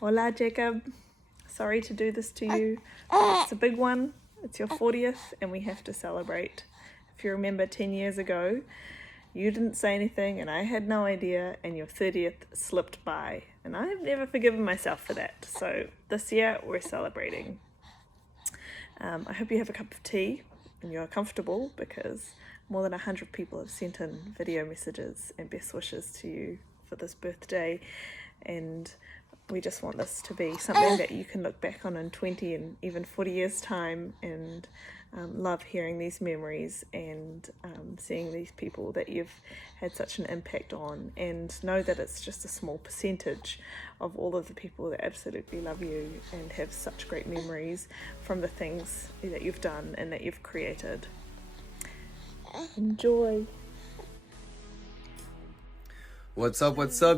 Hola, Jacob. Sorry to do this to you. It's a big one. It's your 40th, and we have to celebrate. If you remember 10 years ago, you didn't say anything, and I had no idea, and your 30th slipped by. And I've never forgiven myself for that. So this year, we're celebrating. I hope you have a cup of tea and you're comfortable, because more than 100 people have sent in video messages and best wishes to you for this birthday, and we just want this to be something that you can look back on in 20 and even 40 years time and love hearing these memories and seeing these people that you've had such an impact on, and know that it's just a small percentage of all of the people that absolutely love you and have such great memories from the things that you've done and that you've created. Enjoy. What's up,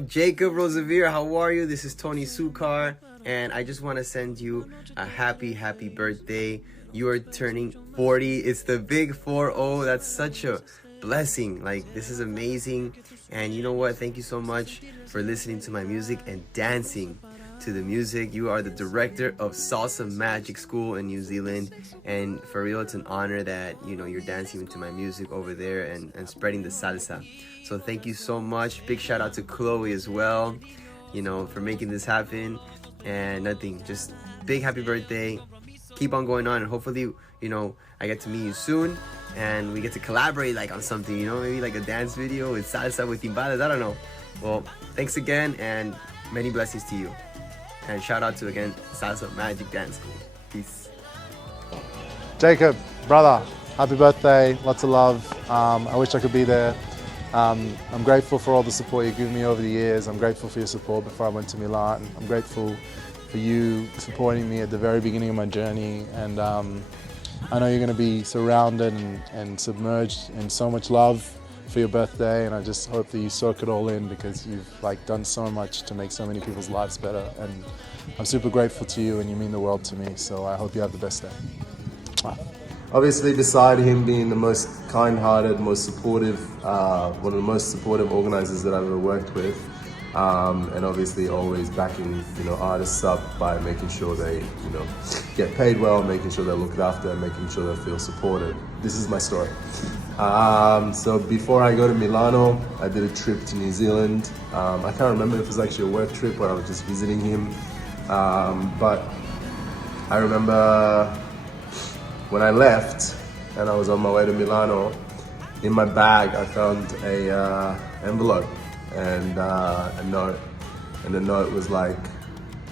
Jacob Rosevere? How are you? This is Tony Sukar, and I just want to send you a happy birthday. You are turning 40. It's the big 4-0. That's such a blessing. Like, this is amazing. And you know what? Thank you so much for listening to my music and dancing to the music. You are the director of Salsa Magic School in New Zealand, and for real, it's an honor that you're dancing to my music over there and spreading the salsa. So thank you so much. Big shout out to Chloe as well, for making this happen. And nothing, just big happy birthday. Keep on going on, and hopefully I get to meet you soon and we get to collaborate on something, maybe like a dance video with salsa with timbales. I don't know. Well, thanks again, and many blessings to you. And shout out to, again, Salsa Magic Dance School. Peace. Jacob, brother, happy birthday, lots of love. I wish I could be there. I'm grateful for all the support you've given me over the years. I'm grateful for your support before I went to Milan. I'm grateful for you supporting me at the very beginning of my journey. And I know you're going to be surrounded and submerged in so much love for your birthday, and I just hope that you soak it all in, because you've done so much to make so many people's lives better, and I'm super grateful to you, and you mean the world to me, so I hope you have the best day. Obviously, beside him being the most kind-hearted, most supportive, one of the most supportive organizers that I've ever worked with, and obviously always backing artists up by making sure they get paid well, making sure they're looked after, making sure they feel supported. This is my story. So before I go to Milano, I did a trip to New Zealand. I can't remember if it was actually a work trip or I was just visiting him, but I remember when I left and I was on my way to Milano, in my bag I found a envelope and a note, and the note was like,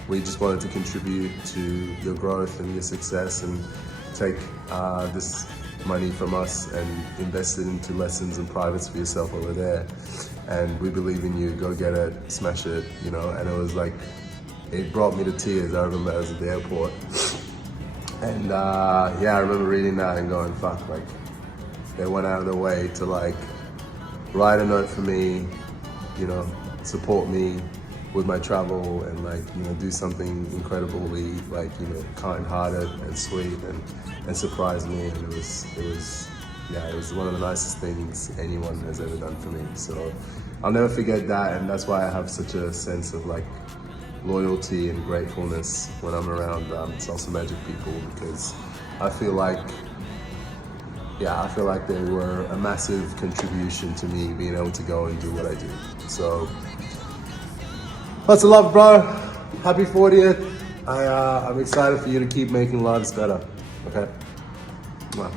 we just wanted to contribute to your growth and your success, and take this money from us and invest it into lessons and privates for yourself over there, and we believe in you, go get it, smash it, and it was like, it brought me to tears. I remember I was at the airport, and I remember reading that and going, fuck, they went out of their way to write a note for me, support me with my travel, and do something incredibly kind-hearted and sweet, and surprise me. And it was one of the nicest things anyone has ever done for me. So I'll never forget that, and that's why I have such a sense of loyalty and gratefulness when I'm around Salsa Magic people, because I feel like they were a massive contribution to me being able to go and do what I do. So lots of love, bro. Happy 40th. I'm excited for you to keep making lives better. Okay? Mwah.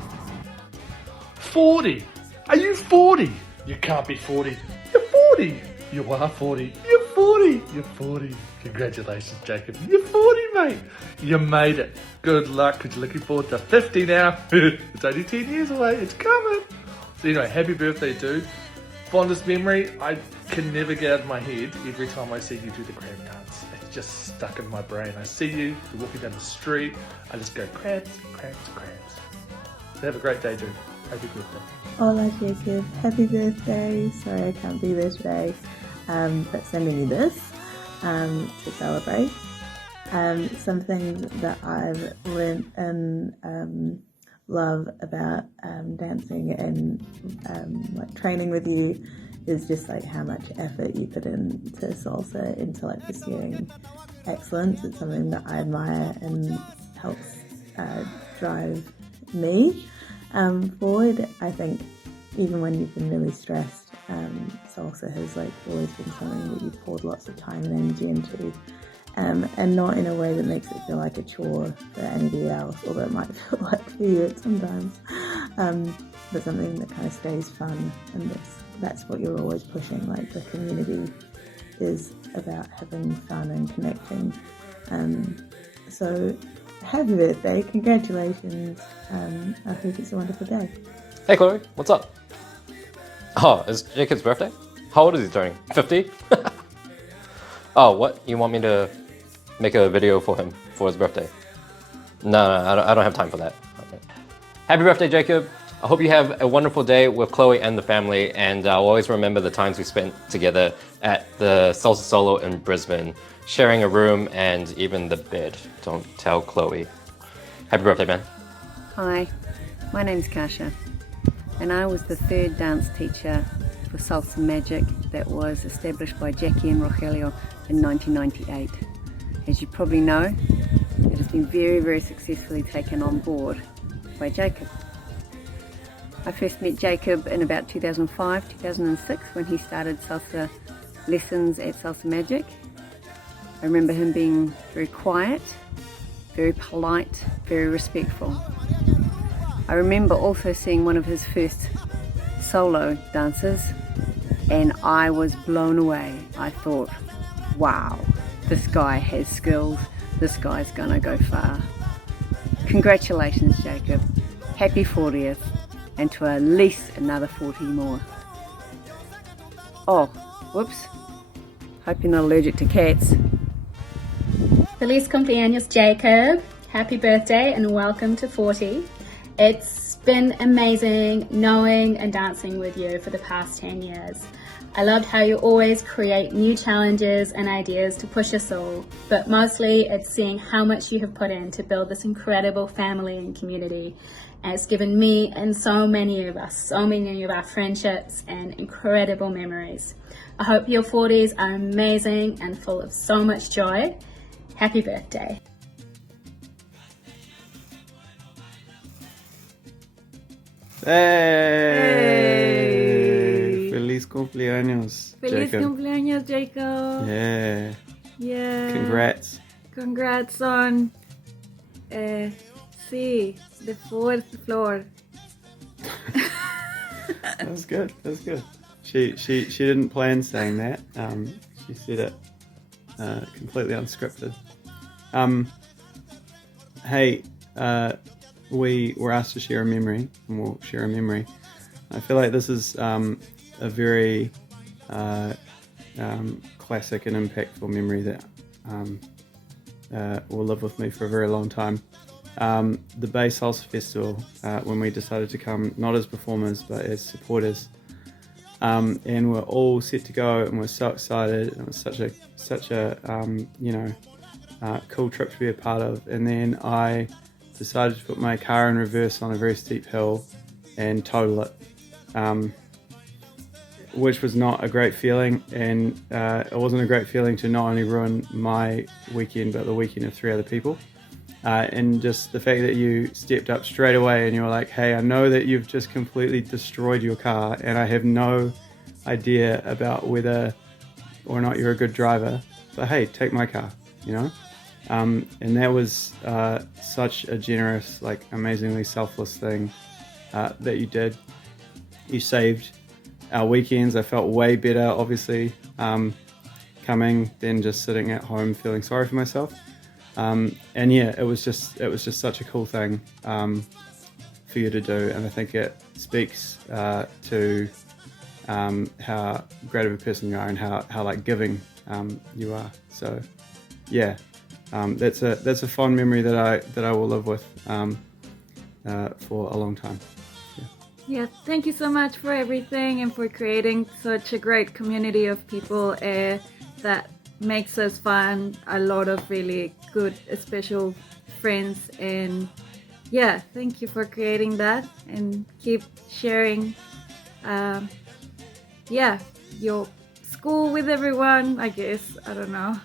40? Are you 40? You can't be 40. You're 40. You are 40. You're 40. You're 40. Congratulations, Jacob. You're 40, mate. You made it. Good luck, because you're looking forward to 50 now. It's only 10 years away. It's coming. So anyway, happy birthday, dude. Fondest memory, I can never get out of my head every time I see you do the crab dance. It's just stuck in my brain. I see you, you're walking down the street, I just go crabs, crabs, crabs. So have a great day, dude. Happy birthday. Hola, Jacob. Happy birthday. Sorry I can't be there today, but sending you this to celebrate. Something that I've learned and love about dancing and training with you is just how much effort you put into salsa, into pursuing excellence. It's something that I admire and helps drive me forward. I think even when you've been really stressed, salsa has always been something that you've poured lots of time and energy into, and not in a way that makes it feel like a chore for anybody else, although it might feel like for you sometimes, but something that kind of stays fun, and that's what you're always pushing. The community is about having fun and connecting. So happy birthday, congratulations, I hope it's a wonderful day. Hey Chloe, what's up? Oh, it's Jacob's birthday? How old is he turning? 50? Oh, what? You want me to make a video for him for his birthday? No, I don't have time for that. Okay. Happy birthday, Jacob. I hope you have a wonderful day with Chloe and the family, and I'll always remember the times we spent together at the Salsa Solo in Brisbane, sharing a room and even the bed. Don't tell Chloe. Happy birthday, man. Hi, my name's Kasha, and I was the third dance teacher for Salsa Magic that was established by Jackie and Rogelio in 1998. As you probably know, it has been very, very successfully taken on board by Jacob. I first met Jacob in about 2005, 2006 when he started salsa lessons at Salsa Magic. I remember him being very quiet, very polite, very respectful. I remember also seeing one of his first solo dances, and I was blown away. I thought, wow, this guy has skills, this guy's gonna go far. Congratulations, Jacob. Happy 40th, and to at least another 40 more. Oh, whoops. Hope you're not allergic to cats. Feliz cumpleaños, Jacob. Happy birthday and welcome to 40. It's been amazing knowing and dancing with you for the past 10 years. I loved how you always create new challenges and ideas to push us all, but mostly it's seeing how much you have put in to build this incredible family and community. And it's given me and so many of our friendships and incredible memories. I hope your 40s are amazing and full of so much joy. Happy birthday. Hey! Feliz cumpleaños, Feliz Jacob. cumpleaños, Jacob. Yeah. Yeah. Congrats. Congrats on, sí, the fourth floor. That was good. That was good. She didn't plan saying that. She said it completely unscripted. Hey, we were asked to share a memory, and we'll share a memory. I feel like this is a very classic and impactful memory that will live with me for a very long time. The Bay Salsa Festival, when we decided to come not as performers but as supporters, and we're all set to go, and we're so excited. It was such a cool trip to be a part of. And then I decided to put my car in reverse on a very steep hill and total it, which was not a great feeling. And it wasn't a great feeling to not only ruin my weekend but the weekend of 3 other people. And just the fact that you stepped up straight away and you were like, hey, I know that you've just completely destroyed your car and I have no idea about whether or not you're a good driver, but hey, take my car, you know? And that was such a generous, amazingly selfless thing that you did. You saved our weekends. I felt way better, obviously, coming than just sitting at home feeling sorry for myself. And yeah, it was just such a cool thing for you to do, and I think it speaks to how great of a person you are and how giving you are. So yeah, that's a fond memory that I will live with for a long time. Yeah, thank you so much for everything and for creating such a great community of people that makes us find a lot of really good, special friends. And yeah, thank you for creating that, and keep sharing your school with everyone, I guess. I don't know.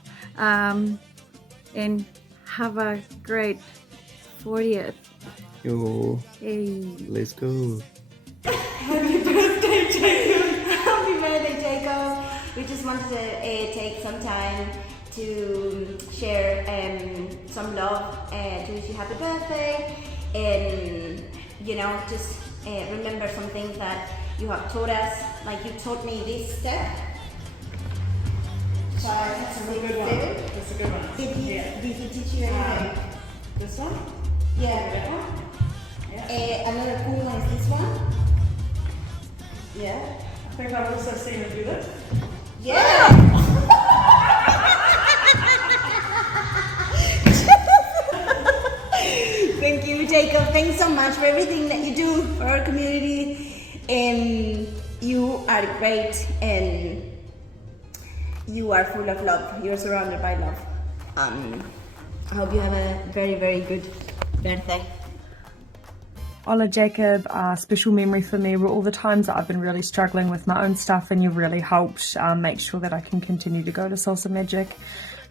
and have a great 40th. Yo, Hey. let's go. Happy birthday, Jacob! Happy birthday, Jacob! We just wanted to take some time to share some love to wish you happy birthday, and just remember some things that you have taught us. Like you taught me this step. 5, That's a good one. That's a good one. Did he teach you anything? This one? Yeah. That one? Yeah. Another cool one is this one. Yeah. I think I've also seen her do this. Yeah! Thank you, Jacob. Thanks so much for everything that you do for our community. And you are great, and you are full of love. You're surrounded by love. I hope you have a very, very good birthday. Ola Jacob, a special memory for me were all the times that I've been really struggling with my own stuff, and you've really helped make sure that I can continue to go to Salsa Magic.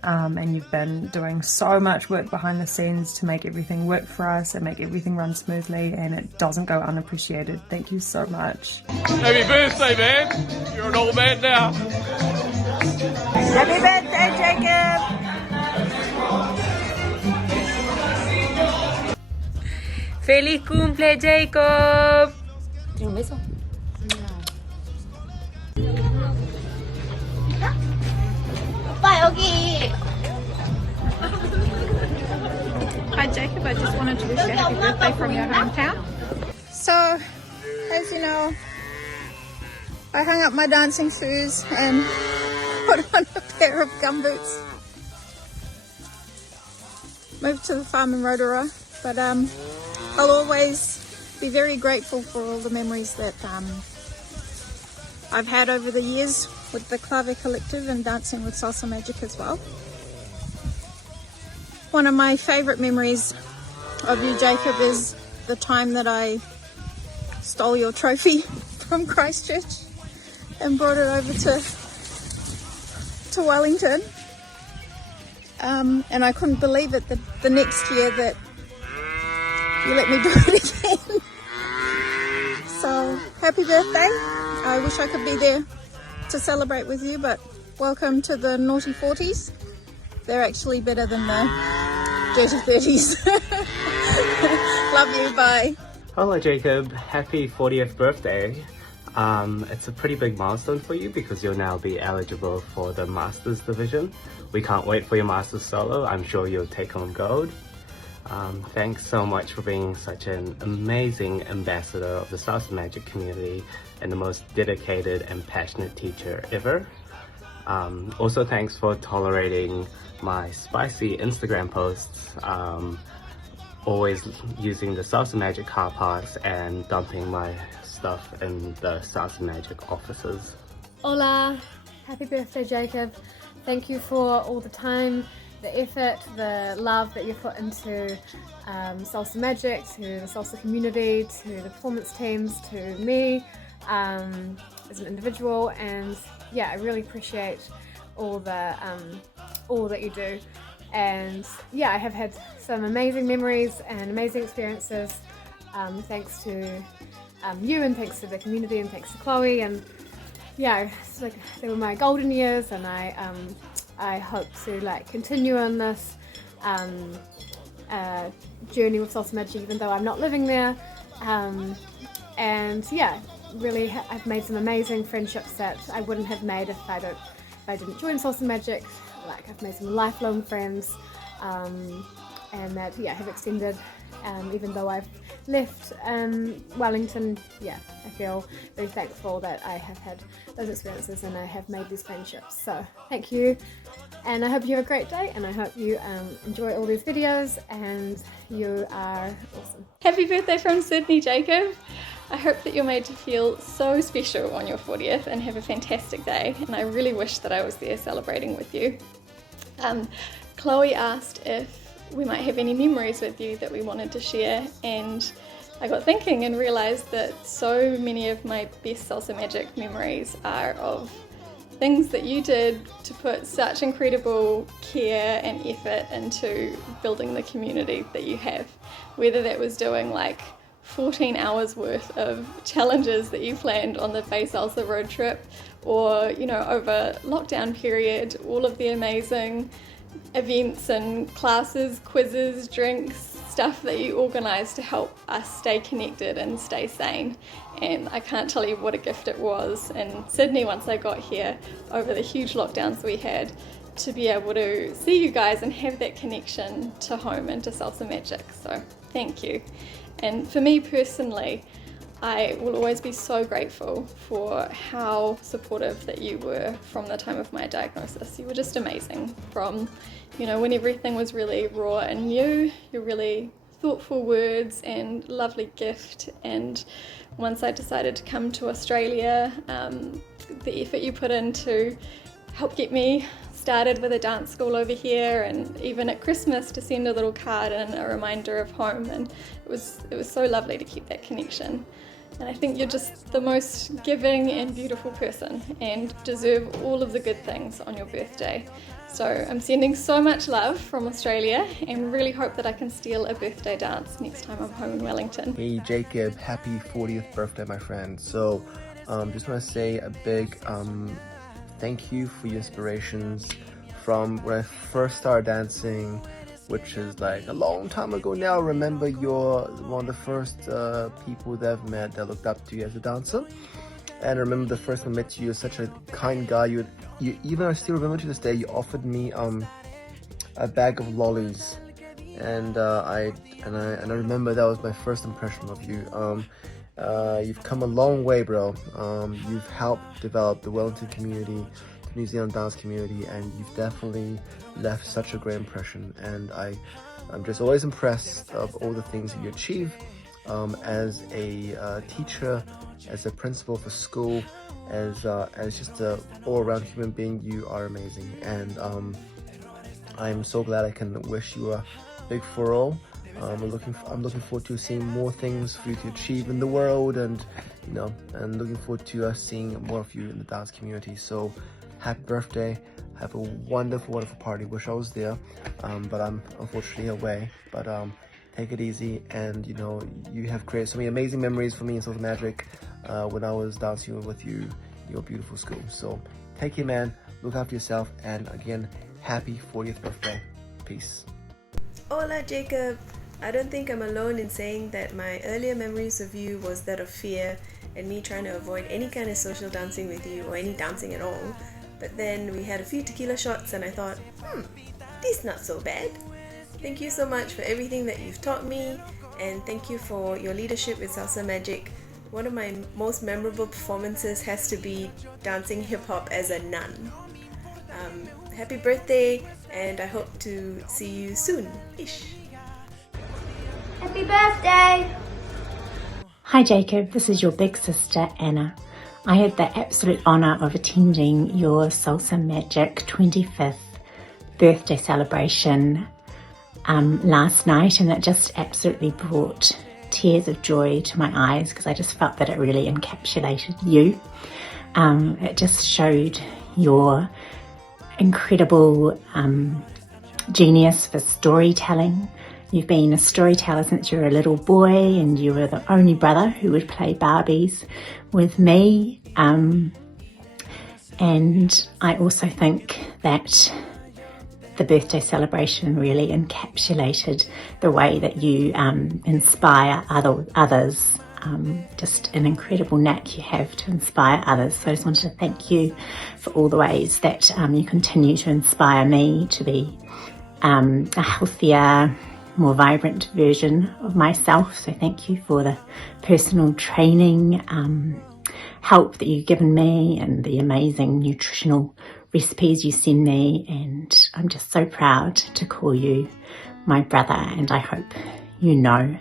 And you've been doing so much work behind the scenes to make everything work for us and make everything run smoothly, and it doesn't go unappreciated. Thank you so much. Happy birthday, man. You're an old man now. Happy birthday, Jacob! ¡Feliz cumple, Jacob! ¿Tiene un beso? Bye, Oki! Hi Jacob, I just wanted to wish you a happy birthday from your hometown. So, as you know, I hung up my dancing shoes and put on a pair of gumboots. Moved to the farm in Rotorua, but I'll always be very grateful for all the memories that I've had over the years with the Clave Collective and dancing with Salsa Magic as well. One of my favourite memories of you, Jacob, is the time that I stole your trophy from Christchurch and brought it over to Wellington. And I couldn't believe it the next year that you let me do it again. So, happy birthday. I wish I could be there to celebrate with you, but welcome to the naughty 40s. They're actually better than the dirty 30s. Love you, bye. Hello Jacob, happy 40th birthday. It's a pretty big milestone for you because you'll now be eligible for the Masters division. We can't wait for your Masters solo. I'm sure you'll take home gold. Thanks so much for being such an amazing ambassador of the Salsa Magic community and the most dedicated and passionate teacher ever. Also thanks for tolerating my spicy Instagram posts, always using the Salsa Magic car parks and dumping my stuff in the Salsa Magic offices. Hola! Happy birthday, Jacob. Thank you for all the time, the effort, the love that you put into Salsa Magic, to the Salsa community, to the performance teams, to me as an individual, and yeah, I really appreciate all that you do. And yeah, I have had some amazing memories and amazing experiences thanks to you, and thanks to the community, and thanks to Chloe, and yeah, it's like they were my golden years, and I hope to continue on this journey with Salsa Magic, even though I'm not living there. And yeah, really, I've made some amazing friendships that I wouldn't have made if I didn't join Salsa Magic. I've made some lifelong friends, and that have extended. Even though I've left Wellington, I feel very thankful that I have had those experiences and I have made these friendships. So thank you, and I hope you have a great day, and I hope you enjoy all these videos, and you are awesome. Happy birthday from Sydney, Jacob. I hope that you're made to feel so special on your 40th and have a fantastic day, and I really wish that I was there celebrating with you. Chloe asked if we might have any memories with you that we wanted to share, and I got thinking and realised that so many of my best Salsa Magic memories are of things that you did to put such incredible care and effort into building the community that you have. Whether that was doing like 14 hours worth of challenges that you planned on the Bay Salsa road trip, or, you know, over lockdown period, all of the amazing events and classes, quizzes, drinks, stuff that you organised to help us stay connected and stay sane. And I can't tell you what a gift it was in Sydney once I got here over the huge lockdowns we had, to be able to see you guys and have that connection to home and to Salsa Magic. So thank you. And for me personally, I will always be so grateful for how supportive that you were from the time of my diagnosis. You were just amazing. From, you know, when everything was really raw and new, your really thoughtful words and lovely gift. And once I decided to come to Australia, the effort you put in to help get me started with a dance school over here, and even at Christmas to send a little card and a reminder of home, and it was so lovely to keep that connection. And I think you're just the most giving and beautiful person and deserve all of the good things on your birthday. So I'm sending so much love from Australia and really hope that I can steal a birthday dance next time I'm home in Wellington. Hey Jacob, happy 40th birthday, my friend. So just want to say a big thank you for your inspirations from when I first started dancing, which is like a long time ago now. Remember, you're one of the first people that I've met that looked up to you as a dancer. And I remember the first time I met you, you're such a kind guy. You even, I still remember to this day, you offered me a bag of lollies, and I remember that was my first impression of you. You've come a long way, bro. You've helped develop the Wellington community, the New Zealand dance community, and you've definitely left such a great impression. And I'm just always impressed of all the things that you achieve as a teacher, as a principal for school, as just a all-around human being. You are amazing, and I'm so glad I can wish you a big for all. I'm looking forward to seeing more things for you to achieve in the world, and and looking forward to seeing more of you in the dance community. So happy birthday, have a wonderful, wonderful party. Wish I was there, but I'm unfortunately away. But take it easy, and you have created so many amazing memories for me in Salsa Magic when I was dancing with you in your beautiful school. So take care, man, look after yourself, and again, happy 40th birthday. Peace. Hola Jacob! I don't think I'm alone in saying that my earlier memories of you was that of fear and me trying to avoid any kind of social dancing with you, or any dancing at all. But then we had a few tequila shots and I thought, this not so bad. Thank you so much for everything that you've taught me, and thank you for your leadership with Salsa Magic. One of my most memorable performances has to be dancing hip-hop as a nun. Happy birthday, and I hope to see you soon-ish. Happy birthday! Hi Jacob, this is your big sister Anna. I had the absolute honour of attending your Salsa Magic 25th birthday celebration last night, and it just absolutely brought tears of joy to my eyes because I just felt that it really encapsulated you. It just showed your incredible genius for storytelling. You've been a storyteller since you were a little boy, and you were the only brother who would play Barbies with me. And I also think that the birthday celebration really encapsulated the way that you inspire others. Just an incredible knack you have to inspire others. So I just wanted to thank you for all the ways that you continue to inspire me to be a healthier, more vibrant version of myself. So thank you for the personal training help that you've given me, and the amazing nutritional recipes you send me. And I'm just so proud to call you my brother, and I hope you know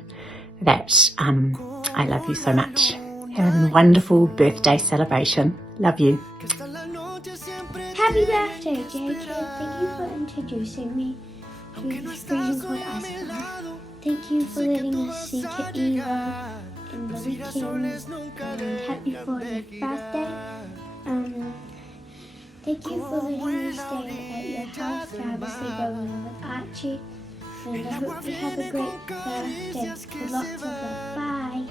that I love you so much. Have a wonderful birthday celebration. Love you. Happy birthday, Jacob. Thank you for introducing me to this version called Aspen. Thank you for letting us see Kit Eva in the weekend. And happy 40th birthday. Thank you for letting me stay at your house to have a sleepover with Archie. And I hope you have a great birthday with lots of love. Bye.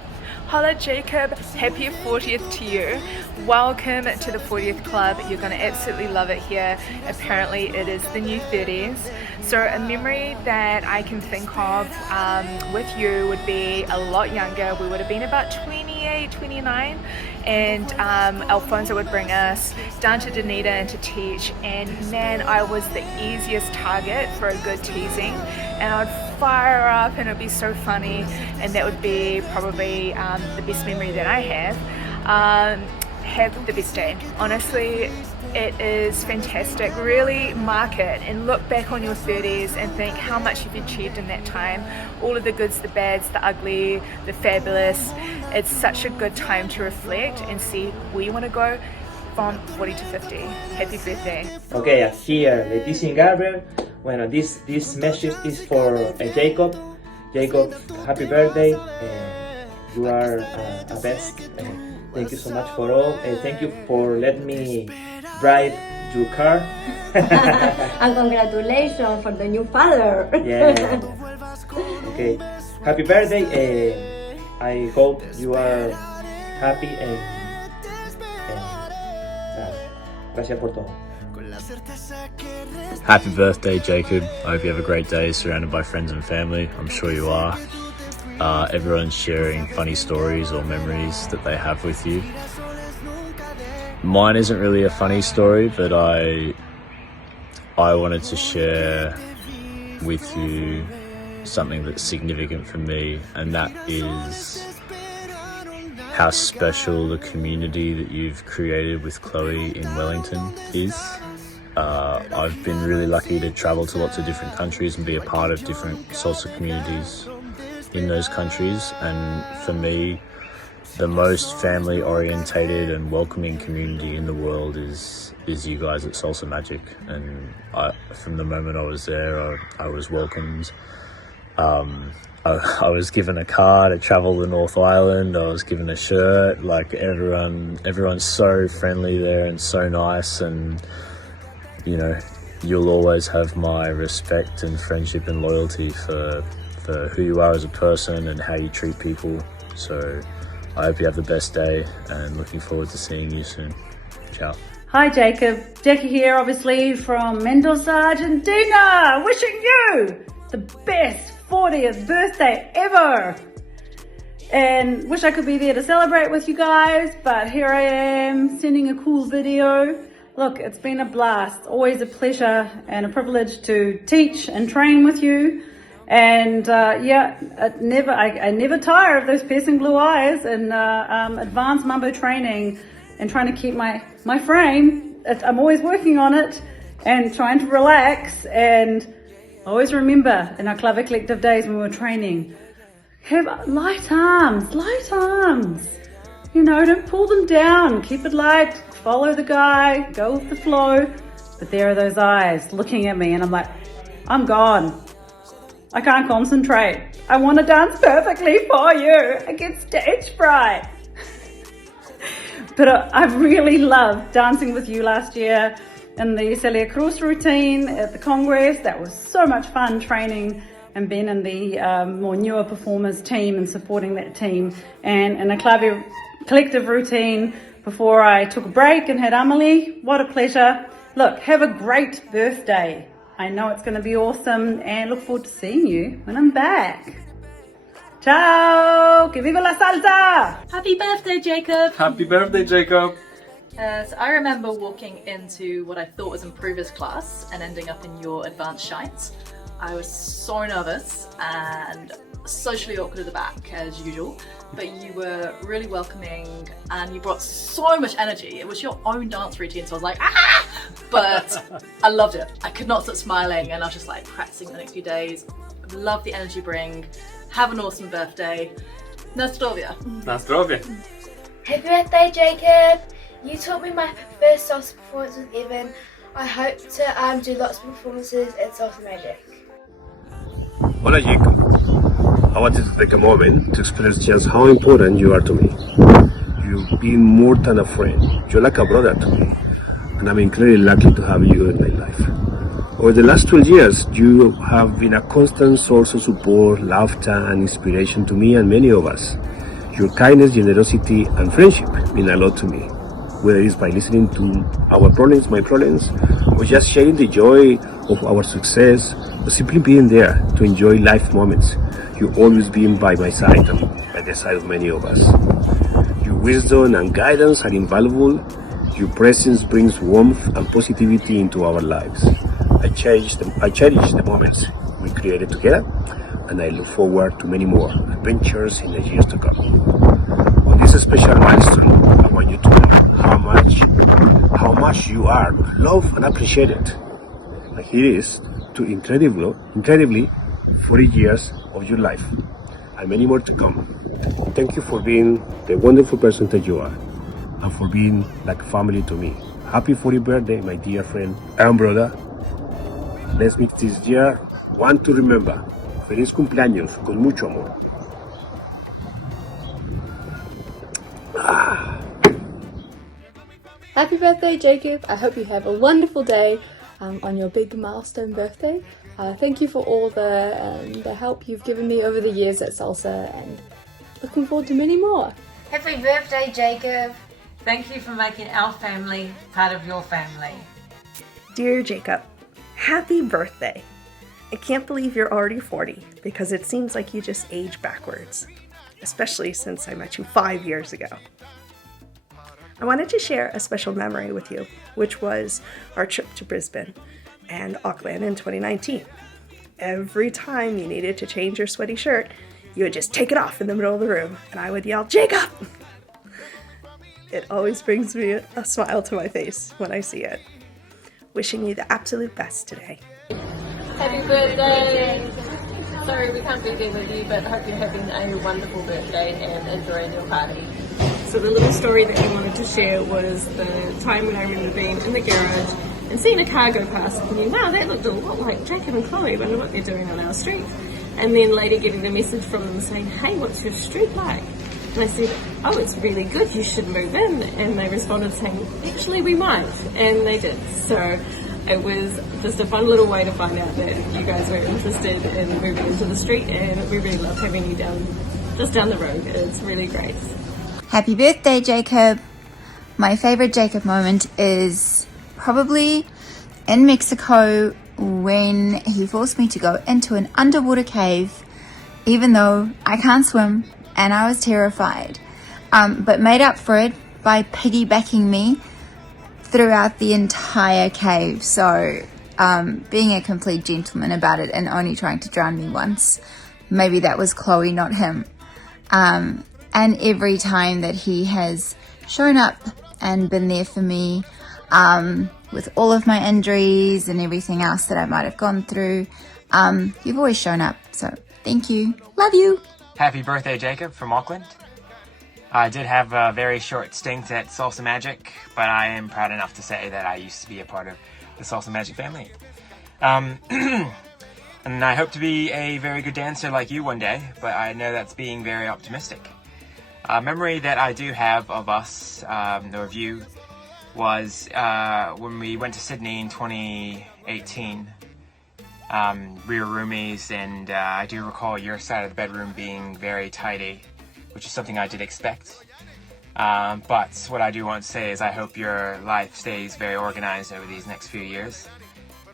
Hello Jacob, happy 40th to you. Welcome to the 40th Club. You're going to absolutely love it here. Apparently it is the new 30s. So a memory that I can think of with you would be a lot younger. We would have been about 28, 29, and Alfonso would bring us down to Dunedin and to teach, and man, I was the easiest target for a good teasing, and I'd fire up and it would be so funny, and that would be probably the best memory that I have. Have the best day. Honestly, it is fantastic. Really mark it and look back on your 30s and think how much you've achieved in that time. All of the goods, the bads, the ugly, the fabulous. It's such a good time to reflect and see where you want to go from 40 to 50. Happy birthday. Okay, here, Leticia and Gabriel. Bueno, this message is for Jacob. Jacob, happy birthday. You are a best. Thank you so much for all. Thank you for letting me drive your car. And congratulations for the new father. Yeah. Okay. Happy birthday. I hope you are happy and gracias por todo. Happy birthday, Jacob. I hope you have a great day surrounded by friends and family. I'm sure you are. Everyone's sharing funny stories or memories that they have with you. Mine isn't really a funny story, but I wanted to share with you something that's significant for me, and that is how special the community that you've created with Chloe in Wellington is. I've been really lucky to travel to lots of different countries and be a part of different salsa communities in those countries, and for me, the most family orientated and welcoming community in the world is you guys at Salsa Magic. And from the moment I was there, I was welcomed. I was given a car to travel the North Island. I was given a shirt. Like everyone's so friendly there and so nice, and you know, you'll always have my respect and friendship and loyalty for who you are as a person and how you treat people. So I hope you have the best day, and looking forward to seeing you soon. Ciao. Hi Jacob, Jackie here, obviously from Mendoza, Argentina, wishing you the best 40th birthday ever. And wish I could be there to celebrate with you guys, but here I am sending a cool video. Look, it's been a blast, always a pleasure and a privilege to teach and train with you. And yeah, I never tire of those piercing blue eyes and advanced mambo training and trying to keep my frame. I'm always working on it and trying to relax. And I always remember in our Clever Collective days when we were training, have light arms. You know, don't pull them down, keep it light, follow the guy, go with the flow. But there are those eyes looking at me and I'm like, I'm gone. I can't concentrate. I want to dance perfectly for you. I get stage fright. But I really loved dancing with you last year in the Celia Cruz routine at the Congress. That was so much fun training and being in the more newer performers team and supporting that team. And in a Clave Collective routine before I took a break and had Amelie. What a pleasure. Look, have a great birthday. I know it's going to be awesome and look forward to seeing you when I'm back. Ciao! Que viva la salsa! Happy birthday, Jacob! Happy birthday, Jacob! So I remember walking into what I thought was Improvers class and ending up in your advanced shines. I was so nervous and socially awkward at the back as usual, but you were really welcoming and you brought so much energy. It was your own dance routine, so I was like, ah! But I loved it. I could not stop smiling and I was just like practicing the next few days. Love the energy you bring. Have an awesome birthday. Na zdrowie. Na zdrowie. Happy birthday, Jacob. You taught me my first salsa performance with Evan. I hope to do lots of performances at Salsa Magic. Hola, Jacob. I wanted to take a moment to express just how important you are to me. You've been more than a friend. You're like a brother to me. and I'm incredibly lucky to have you in my life. Over the last 12 years, you have been a constant source of support, laughter, and inspiration to me and many of us. Your kindness, generosity, and friendship mean a lot to me, whether it's by listening to our problems, my problems, or just sharing the joy of our success, or simply being there to enjoy life moments. You've always been by my side and by the side of many of us. Your wisdom and guidance are invaluable. Your presence brings warmth and positivity into our lives. I cherish the moments we created together, and I look forward to many more adventures in the years to come. On this special milestone, I want you to know how much you are loved and appreciated. And here is to incredibly 40 years of your life, and many more to come. Thank you for being the wonderful person that you are, and for being like family to me. Happy 40th birthday, my dear friend and brother. Let's make this year one to remember. Feliz cumpleaños, con mucho amor. Happy birthday, Jacob. I hope you have a wonderful day on your big milestone birthday. Thank you for all the help you've given me over the years at Salsa, and looking forward to many more. Happy birthday, Jacob. Thank you for making our family part of your family. Dear Jacob, happy birthday. I can't believe you're already 40 because it seems like you just age backwards, especially since I met you 5 years ago. I wanted to share a special memory with you, which was our trip to Brisbane and Auckland in 2019. Every time you needed to change your sweaty shirt, you would just take it off in the middle of the room and I would yell, "Jacob!" It always brings me a smile to my face when I see it. Wishing you the absolute best today. Happy birthday! Sorry we can't be there with you, but hope you're having a wonderful birthday and enjoying your party. So the little story that we wanted to share was the time when I remember being in the garage and seeing a car go past and thinking, wow, that looked a lot like Jacob and Chloe, I wonder what they're doing on our street. And then later getting a message from them saying, hey, what's your street like? And I said, oh, it's really good, you should move in. And they responded saying, actually we might. And they did. So it was just a fun little way to find out that you guys were interested in moving into the street, and we really love having you just down the road. It's really great. Happy birthday, Jacob. My favorite Jacob moment is probably in Mexico when he forced me to go into an underwater cave, even though I can't swim and I was terrified, but made up for it by piggybacking me throughout the entire cave. So being a complete gentleman about it and only trying to drown me once. Maybe that was Chloe, not him. And every time that he has shown up and been there for me with all of my injuries and everything else that I might have gone through, you've always shown up. So thank you. Love you. Happy birthday, Jacob, from Auckland. I did have a very short stint at Salsa Magic, but I am proud enough to say that I used to be a part of the Salsa Magic family. And I hope to be a very good dancer like you one day, but I know that's being very optimistic. A memory that I do have of us, or of you, was when we went to Sydney in 2018. We were roomies, and I do recall your side of the bedroom being very tidy, which is something I did expect. But what I do want to say is I hope your life stays very organized over these next few years,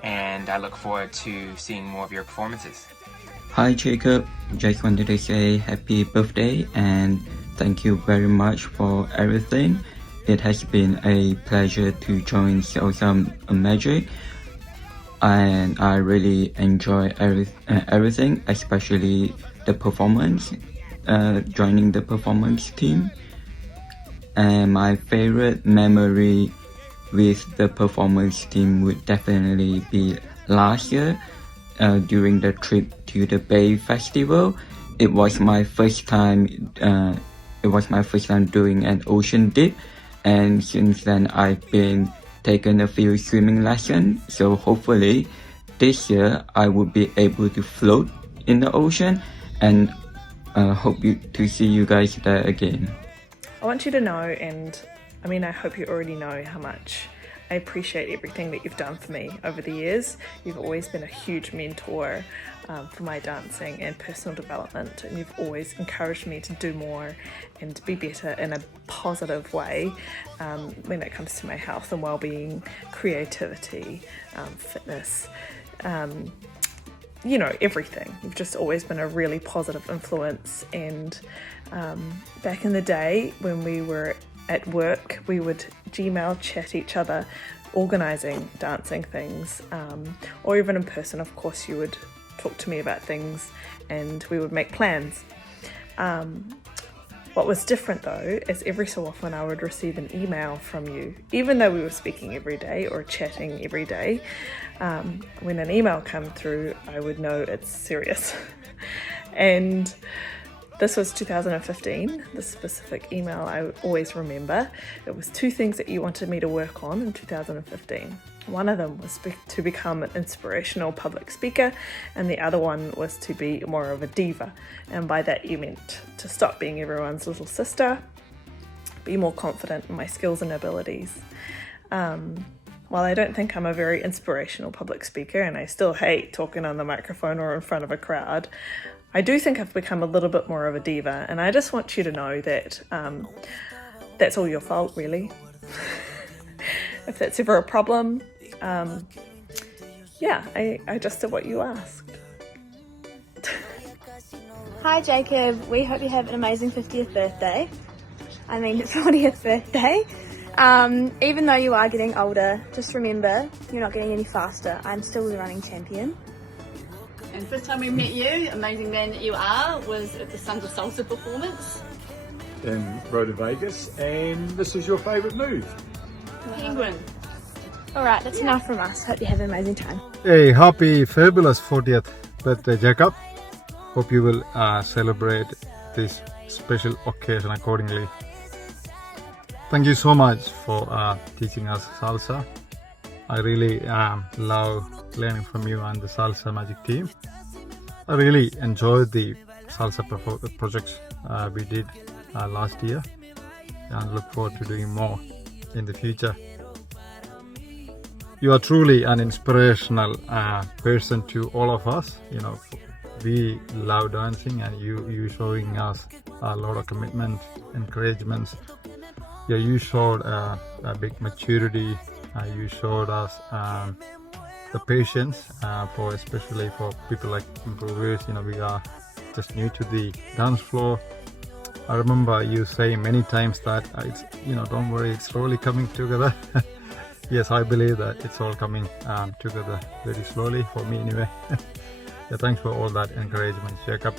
and I look forward to seeing more of your performances. Hi Jacob, just wanted to say happy birthday and thank you very much for everything. It has been a pleasure to join Salsa Magic, and I really enjoy everything, especially the performance, joining the performance team. And my favorite memory with the performance team would definitely be last year during the trip to the Bay Festival. It was my first time doing an ocean dip, and since then I've been taken a few swimming lessons, so hopefully this year I will be able to float in the ocean, and hope to see you guys there again. I want you to know, and I mean I hope you already know how much I appreciate everything that you've done for me over the years. You've always been a huge mentor for my dancing and personal development, and you've always encouraged me to do more and to be better in a positive way when it comes to my health and well-being, creativity, fitness, you know, everything. You've just always been a really positive influence. And back in the day when we were at work, we would Gmail chat each other, organising dancing things, or even in person, of course, you would talk to me about things and we would make plans. What was different though is every so often I would receive an email from you, even though we were speaking every day or chatting every day. When an email came through, I would know it's serious. And this was 2015, the specific email I always remember. It was 2 things that you wanted me to work on in 2015. One of them was to become an inspirational public speaker, and the other one was to be more of a diva. And by that you meant to stop being everyone's little sister, be more confident in my skills and abilities. While I don't think I'm a very inspirational public speaker, and I still hate talking on the microphone or in front of a crowd, I do think I've become a little bit more of a diva, and I just want you to know that that's all your fault, really. If that's ever a problem, yeah, I just did what you asked. Hi Jacob, we hope you have an amazing 50th birthday. I mean 40th birthday. Even though you are getting older, just remember, you're not getting any faster. I'm still the running champion. And first time we met you, amazing man that you are, was at the Sons of Salsa performance. In Rota Vegas, and this is your favourite move. Penguin. Alright, that's enough from us. Hope you have an amazing time. Hey, happy fabulous 40th birthday, Jacob. Hope you will celebrate this special occasion accordingly. Thank you so much for teaching us salsa. I really love learning from you and the Salsa Magic team. I really enjoyed the salsa projects we did last year, and look forward to doing more in the future. You are truly an inspirational person to all of us. You know, we love dancing, and you showing us a lot of commitment, encouragement. Yeah, you showed a big maturity. You showed us the patience especially for people like improvers. You know, we are just new to the dance floor. I remember you saying many times that it's, you know, don't worry, it's slowly coming together. Yes, I believe that it's all coming together very slowly, for me anyway. Yeah, thanks for all that encouragement, Jacob.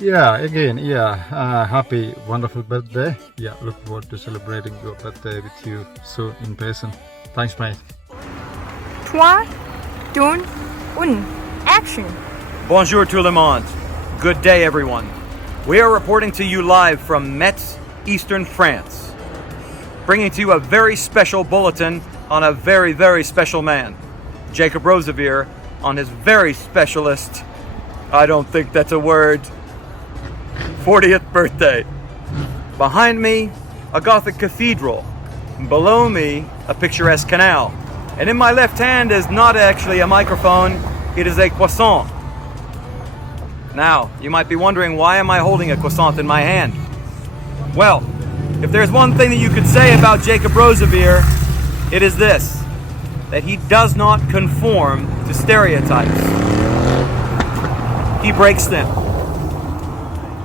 Yeah, again, happy wonderful birthday. Yeah, look forward to celebrating your birthday with you soon in person. Thanks, mate. 3, 2, 1, action! Bonjour tout le monde. Good day, everyone. We are reporting to you live from Metz, Eastern France, bringing to you a very special bulletin on a very, very special man, Jacob Roseveare, on his very specialist, I don't think that's a word, 40th birthday. Behind me, a Gothic cathedral. Below me, a picturesque canal. And in my left hand is not actually a microphone, it is a croissant. Now, you might be wondering, why am I holding a croissant in my hand? Well, if there's one thing that you could say about Jacob Roseveare, it is this, that he does not conform to stereotypes. He breaks them.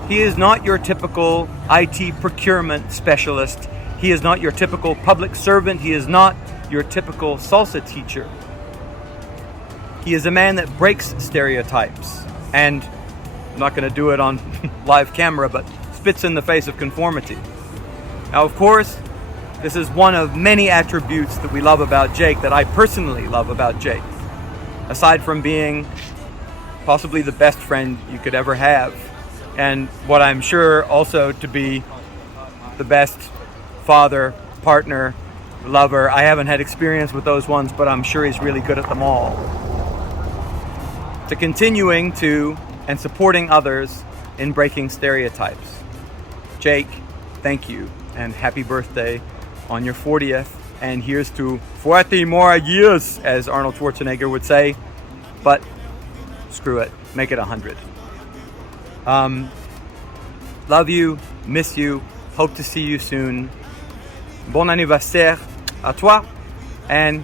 He is not your typical IT procurement specialist. He is not your typical public servant. He is not your typical salsa teacher. He is a man that breaks stereotypes, and I'm not going to do it on live camera, but spits in the face of conformity. Now, of course, this is one of many attributes that we love about Jake, that I personally love about Jake. Aside from being possibly the best friend you could ever have, and what I'm sure also to be the best father, partner, lover. I haven't had experience with those ones, but I'm sure he's really good at them all. To continuing to and supporting others in breaking stereotypes. Jake, thank you, and happy birthday on your 40th. and here's to 40 more years, as Arnold Schwarzenegger would say. But screw it, make it 100. Love you, miss you, hope to see you soon. Bon anniversaire a toi, and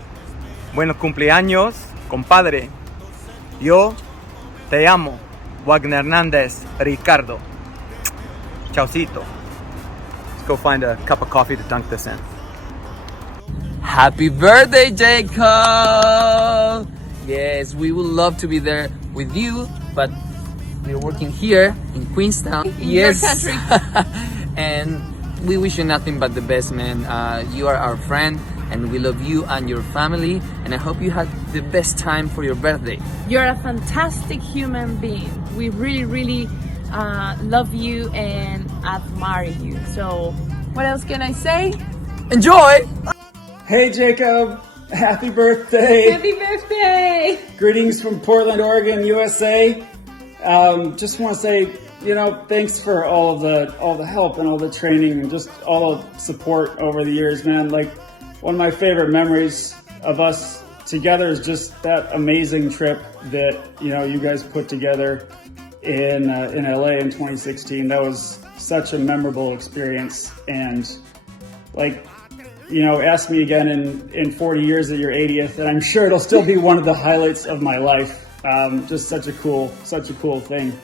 buenos cumpleaños, compadre. Yo te amo, Wagner Hernandez Ricardo. Chaucito. Let's go find a cup of coffee to dunk this in. Happy birthday, Jacob! Yes, we would love to be there with you, but we're working here in Queenstown. In your country. And we wish you nothing but the best, man. You are our friend, and we love you and your family, and I hope you had the best time for your birthday. You're a fantastic human being. We really, really love you and admire you. So, what else can I say? Enjoy! Hey Jacob, happy birthday! Happy birthday! Greetings from Portland, Oregon, USA. Just want to say, thanks for all the help and all the training and just all the support over the years, man. Like, one of my favorite memories of us together is just that amazing trip that you guys put together in LA in 2016. That was such a memorable experience, and ask me again in 40 years at your 80th, and I'm sure it'll still be one of the highlights of my life. Just such a cool thing.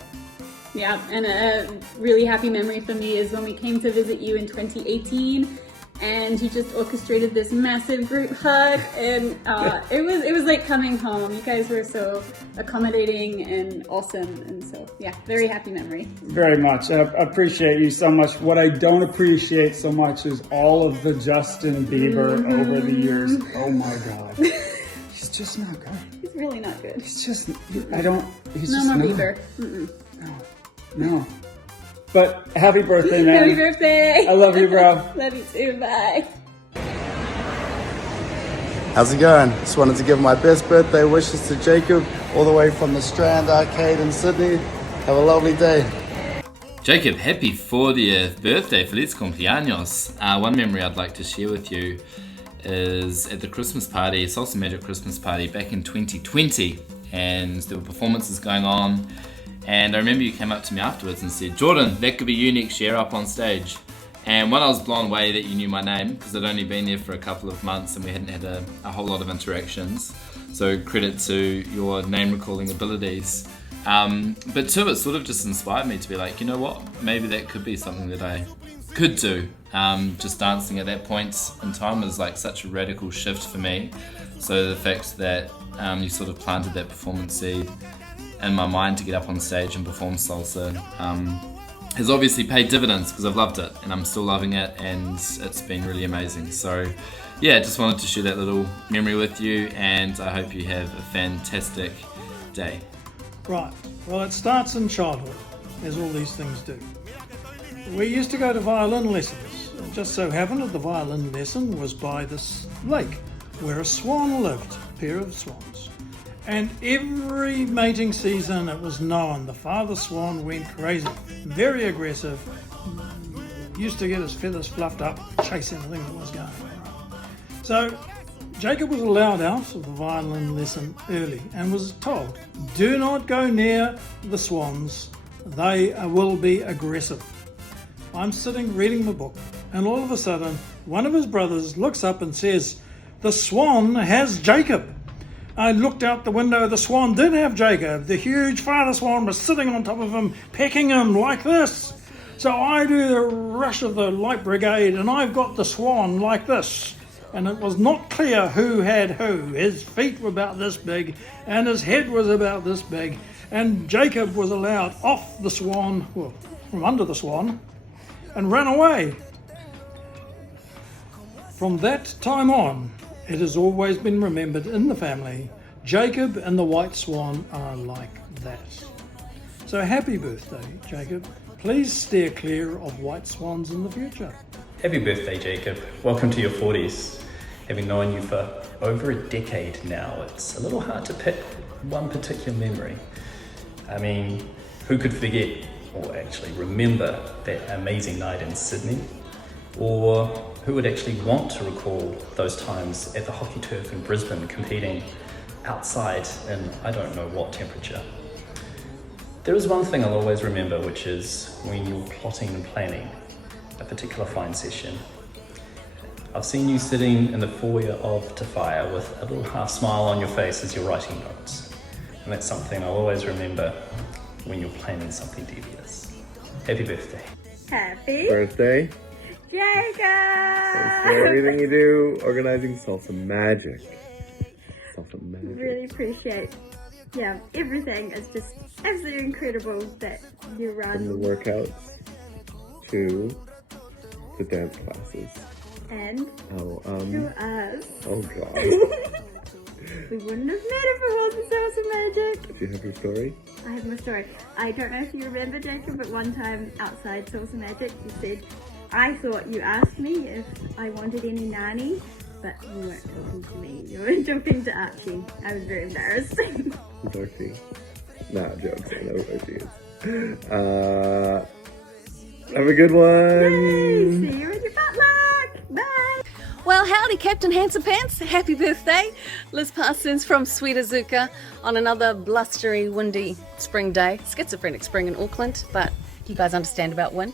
Yeah, and a really happy memory for me is when we came to visit you in 2018, and you just orchestrated this massive group hug, and it was like coming home. You guys were so accommodating and awesome, and so yeah, very happy memory. Very much. I appreciate you so much. What I don't appreciate so much is all of the Justin Bieber over the years. Oh my God. He's just not good. He's really not good. He's just, he's no just more not. Bieber. No. But happy birthday, man. Happy birthday. I love you, bro. Love you too. Bye. How's it going? Just wanted to give my best birthday wishes to Jacob, all the way from the Strand Arcade in Sydney. Have a lovely day. Jacob, happy 40th birthday, feliz cumpleaños. One memory I'd like to share with you is at the Christmas party, Salsa Magic Christmas party back in 2020, and there were performances going on, and I remember you came up to me afterwards and said, Jordan, that could be you next year up on stage. And one, I was blown away that you knew my name, because I'd only been there for a couple of months and we hadn't had a whole lot of interactions, so credit to your name recalling abilities. But two, it sort of just inspired me to be like, you know what, maybe that could be something that I could do. Just dancing at that point in time was like such a radical shift for me. So the fact that you sort of planted that performance seed in my mind to get up on stage and perform salsa has obviously paid dividends, because I've loved it and I'm still loving it, and it's been really amazing. So yeah, just wanted to share that little memory with you, and I hope you have a fantastic day. Right, well, it starts in childhood, as all these things do. We used to go to violin lessons. It just so happened that the violin lesson was by this lake where a swan lived, a pair of swans. And every mating season it was known the father swan went crazy, very aggressive, used to get his feathers fluffed up, chase anything that was going on. So Jacob was allowed out of the violin lesson early and was told, do not go near the swans, they will be aggressive. I'm sitting reading the book, and all of a sudden one of his brothers looks up and says, the swan has Jacob. I looked out the window, the swan did have Jacob. The huge father swan was sitting on top of him, pecking him like this. So I do the rush of the light brigade, and I've got the swan like this. And it was not clear who had who. His feet were about this big, and his head was about this big. And Jacob was allowed off the swan, well, from under the swan, and ran away. From that time on, it has always been remembered in the family, Jacob and the white swan are like that. So happy birthday, Jacob. Please steer clear of white swans in the future. Happy birthday, Jacob. Welcome to your 40s. Having known you for over a decade now, it's a little hard to pick one particular memory. I mean, who could forget, or actually remember, that amazing night in Sydney? Or Who would actually want to recall those times at the hockey turf in Brisbane competing outside in I don't know what temperature? There is one thing I'll always remember, which is when you're plotting and planning a particular fine session. I've seen you sitting in the foyer of Te Whāia with a little half smile on your face as you're writing notes. And that's something I'll always remember when you're planning something devious. Happy birthday. Happy birthday, Jacob! Thanks for everything you do, organizing Salsa Magic. Salsa Magic. Really appreciate, everything is just absolutely incredible that you run. From the workouts to the dance classes. And to us. Oh God. We wouldn't have met if it wasn't Salsa Magic. Do you have your story? I have my story. I don't know if you remember, Jacob, but one time outside Salsa Magic, you said, I thought you asked me if I wanted any nani, but you weren't talking to me. You were talking to Archie. I was very embarrassed. Who's Archie? Nah, jokes. I know who Archie is. Have a good one. Yay! See you in your potluck. Bye. Well, howdy, Captain Handsome Pants. Happy birthday. Liz Parsons from Sweet Azuka on another blustery, windy spring day. Schizophrenic spring in Auckland, but you guys understand about wind.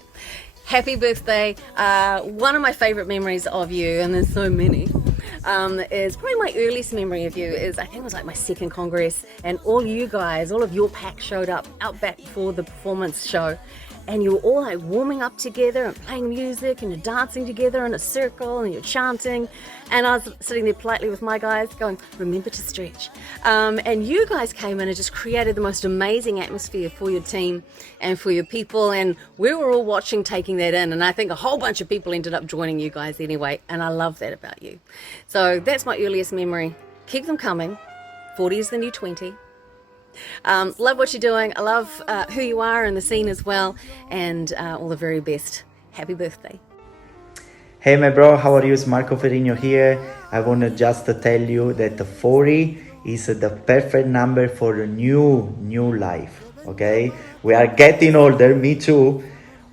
Happy birthday. One of my favorite memories of you, and there's so many, is probably my earliest memory of you is, I think it was like my second Congress, and all you guys, all of your pack showed up out back for the performance show. And you were all like warming up together and playing music, and you're dancing together in a circle and you're chanting. And I was sitting there politely with my guys going, remember to stretch. And you guys came in and just created the most amazing atmosphere for your team and for your people. And we were all watching, taking that in. And I think a whole bunch of people ended up joining you guys anyway. And I love that about you. So that's my earliest memory. Keep them coming. 40 is the new 20. Love what you're doing. I love who you are and the scene as well, and all the very best. Happy birthday. Hey my bro, how are you? It's Marco Ferrigno here. I want to just tell you that 40 is the perfect number for a new life, okay? We are getting older, me too,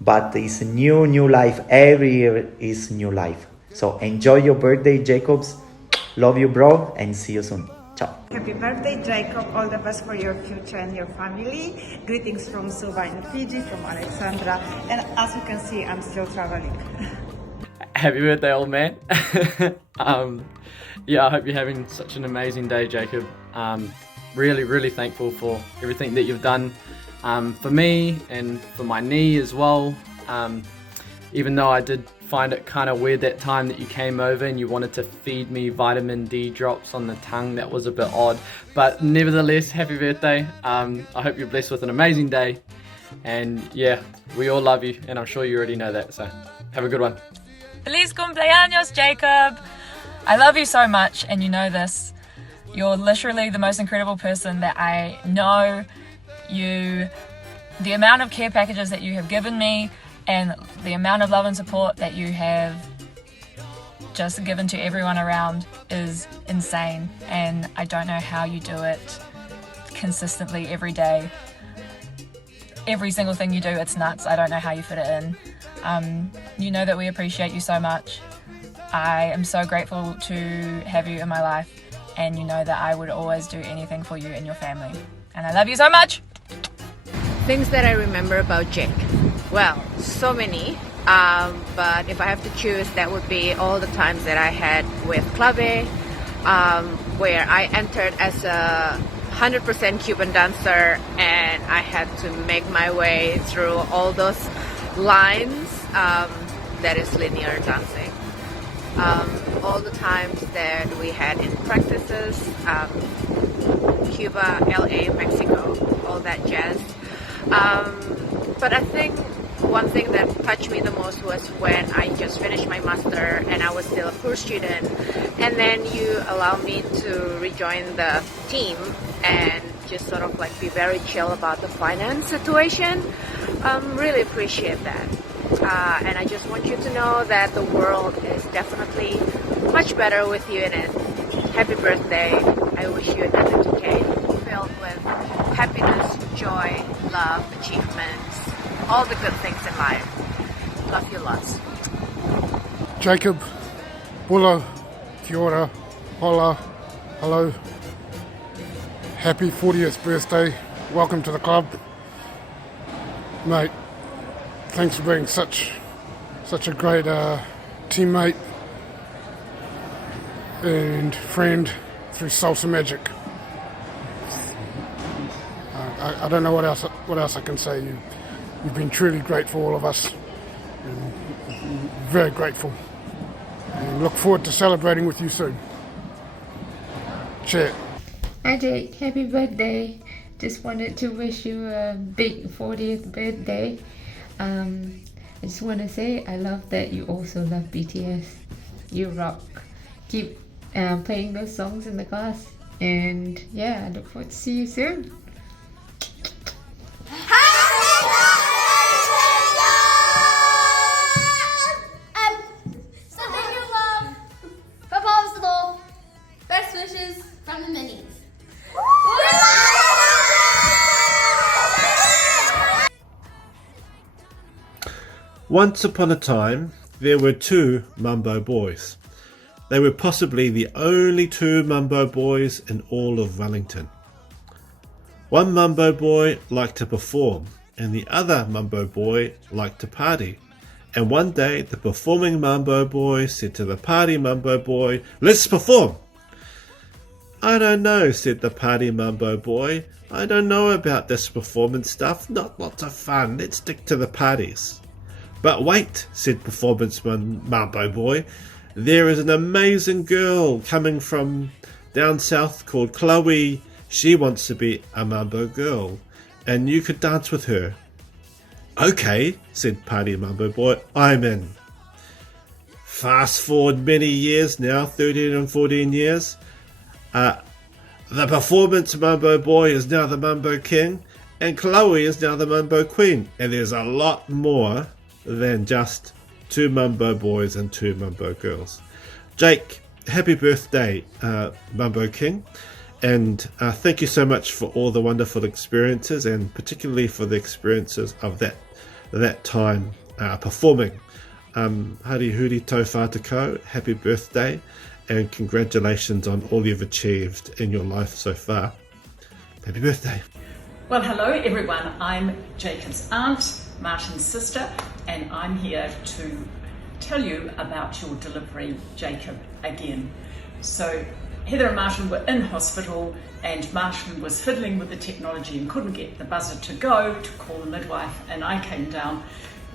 but it's new life. Every year is new life. So enjoy your birthday, Jacobs. Love you, bro, and see you soon. Happy birthday, Jacob. All the best for your future and your family. Greetings from Suva in Fiji, from Alexandra. And as you can see, I'm still traveling. Happy birthday, old man. I hope you're having such an amazing day, Jacob. Really thankful for everything that you've done for me and for my knee as well. Even though I did find it kind of weird that time that you came over and you wanted to feed me vitamin D drops on the tongue. That was a bit odd, but nevertheless, happy birthday. I hope you're blessed with an amazing day, and we all love you, and I'm sure you already know that, so have a good one. Feliz cumpleaños, Jacob. I love you so much, and you know this. You're literally the most incredible person that I know. The amount of care packages that you have given me, and the amount of love and support that you have just given to everyone around is insane, and I don't know how you do it consistently every day. Every single thing you do, it's nuts. I don't know how you fit it in. You know that we appreciate you so much. I am so grateful to have you in my life, and you know that I would always do anything for you and your family, and I love you so much. Things that I remember about Jake. Well, so many, but if I have to choose, that would be all the times that I had with Clave, where I entered as a 100% Cuban dancer, and I had to make my way through all those lines that is linear dancing. All the times that we had in practices, Cuba, LA, Mexico, all that jazz. But I think one thing that touched me the most was when I just finished my master and I was still a poor student, and then you allowed me to rejoin the team and just sort of like be very chill about the finance situation. Really appreciate that. And I just want you to know that the world is definitely much better with you in it. Happy birthday. I wish you another decade filled with happiness, joy, love, achievements, all the good things in life. Love you lots. Jacob, Bula, kia ora, hola, hello. Happy 40th birthday. Welcome to the club. Mate, thanks for being such a great teammate and friend through Salsa Magic. I don't know what else I can say. You've been truly great for all of us. And very grateful. And look forward to celebrating with you soon. Cheers. Hi Jake, happy birthday. Just wanted to wish you a big 40th birthday. I just want to say I love that you also love BTS. You rock. Keep playing those songs in the class. And yeah, I look forward to see you soon. Sending you love from Obstacle. Best wishes from the Minis. Once upon a time, there were two Mumbo boys. They were possibly the only two Mumbo boys in all of Wellington. One Mumbo boy liked to perform, and the other Mumbo boy liked to party. And one day, the performing Mumbo boy said to the party Mumbo boy, "Let's perform!" "I don't know," said the party Mumbo boy. "I don't know about this performance stuff, not lots of fun, let's stick to the parties." "But wait," said performance Mumbo boy, "there is an amazing girl coming from down south called Chloe. She wants to be a Mumbo girl, and you could dance with her." "Okay," said party Mumbo boy, "I'm in." Fast forward many years now, 13 and 14 years. The performance Mumbo boy is now the Mumbo king, and Chloe is now the Mumbo queen, and there's a lot more than just two Mumbo boys and two Mumbo girls. Jake, happy birthday, Mumbo king, and thank you so much for all the wonderful experiences, and particularly for the experiences of that time performing. Hari huri tau whātako, happy birthday, and congratulations on all you've achieved in your life so far. Happy birthday. Well, hello everyone. I'm Jacob's aunt, Martin's sister, and I'm here to tell you about your delivery, Jacob, again. So Heather and Martin were in hospital, and Martin was fiddling with the technology and couldn't get the buzzer to go to call the midwife, and I came down,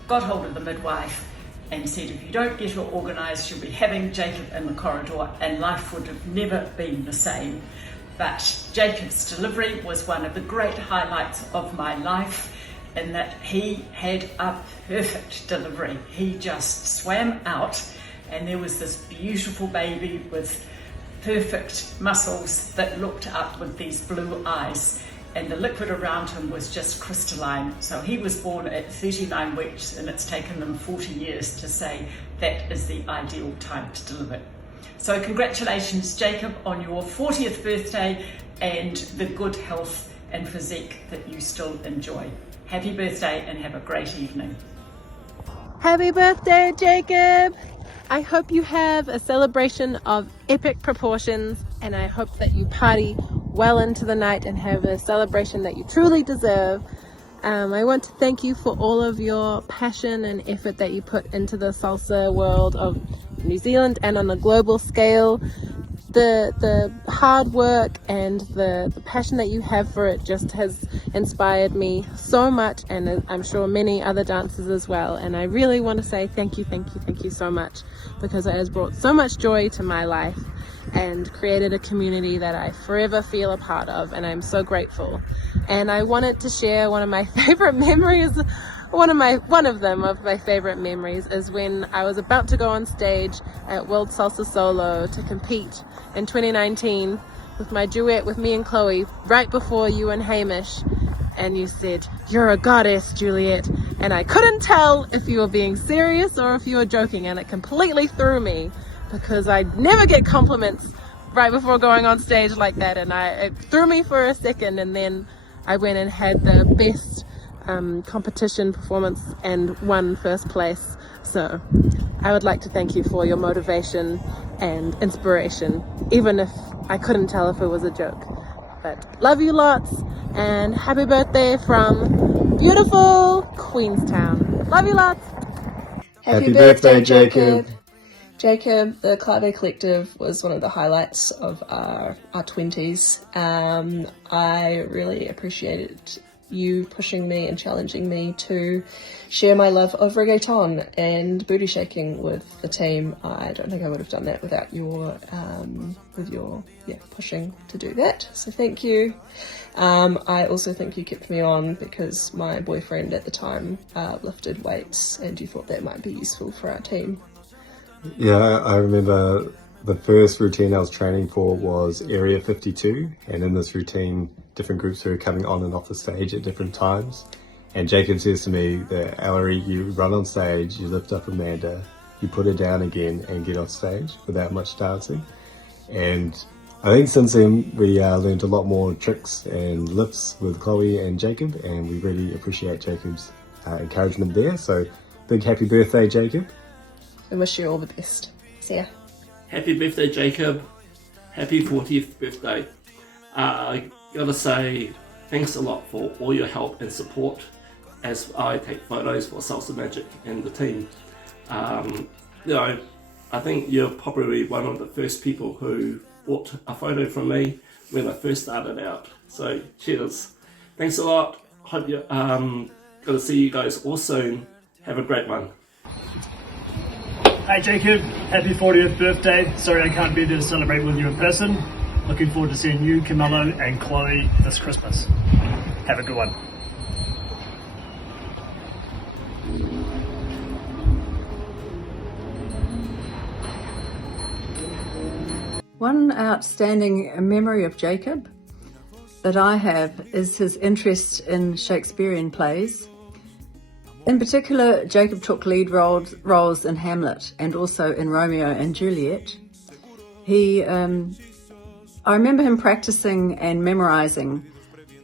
got hold of the midwife and said, "If you don't get her organised, you'll be having Jacob in the corridor," and life would have never been the same. But Jacob's delivery was one of the great highlights of my life, in that he had a perfect delivery. He just swam out, and there was this beautiful baby with perfect muscles that looked up with these blue eyes, and the liquid around him was just crystalline. So he was born at 39 weeks, and it's taken them 40 years to say that is the ideal time to deliver. So congratulations, Jacob, on your 40th birthday and the good health and physique that you still enjoy. Happy birthday and have a great evening. Happy birthday, Jacob! I hope you have a celebration of epic proportions, and I hope that you party well into the night and have a celebration that you truly deserve. I want to thank you for all of your passion and effort that you put into the salsa world of New Zealand and on a global scale. The hard work and the passion that you have for it just has inspired me so much, and I'm sure many other dancers as well. And I really want to say thank you so much, because it has brought so much joy to my life and created a community that I forever feel a part of, and I'm so grateful. And I wanted to share one of my favorite memories. One of my favorite memories is when I was about to go on stage at World Salsa Solo to compete in 2019 with my duet with me and Chloe, right before you and Hamish, and you said, "You're a goddess, Juliet," and I couldn't tell if you were being serious or if you were joking, and it completely threw me, because I never get compliments right before going on stage like that, and it threw me for a second, and then I went and had the best competition performance and won first place. So I would like to thank you for your motivation and inspiration, even if I couldn't tell if it was a joke. But love you lots, and happy birthday from beautiful Queenstown. Love you lots. Happy birthday, Jacob. Jacob, the Cloudy Collective was one of the highlights of our 20s. I really appreciated you pushing me and challenging me to share my love of reggaeton and booty shaking with the team. I don't think I would have done that without your pushing to do that. So thank you. I also think you kept me on because my boyfriend at the time lifted weights, and you thought that might be useful for our team. Yeah, I remember the first routine I was training for was Area 52, and in this routine, different groups were coming on and off the stage at different times. And Jacob says to me that, Ellery, you run on stage, you lift up Amanda, you put her down again and get off stage without much dancing. And I think since then we learned a lot more tricks and lifts with Chloe and Jacob, and we really appreciate Jacob's encouragement there. So big happy birthday, Jacob. I wish you all the best. See ya. Happy birthday, Jacob. Happy 40th birthday. I gotta say thanks a lot for all your help and support as I take photos for Salsa Magic and the team. I think you're probably one of the first people who bought a photo from me when I first started out. So cheers. Thanks a lot. Hope you gonna see you guys all soon. Have a great one. Hi Jacob, happy 40th birthday. Sorry I can't be there to celebrate with you in person. Looking forward to seeing you, Camilo and Chloe this Christmas. Have a good one. One outstanding memory of Jacob that I have is his interest in Shakespearean plays. In particular, Jacob took lead roles in Hamlet and also in Romeo and Juliet. I remember him practicing and memorizing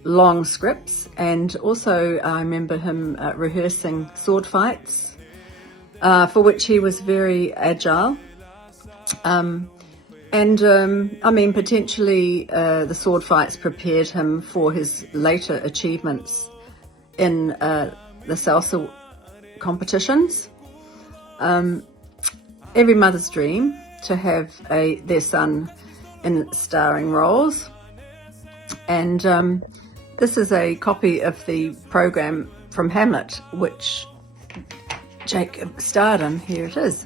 long scripts, and also I remember him rehearsing sword fights, for which he was very agile. Potentially the sword fights prepared him for his later achievements in the salsa competitions. Every mother's dream to have their son in starring roles, and this is a copy of the program from Hamlet which Jacob starred in. Here it is.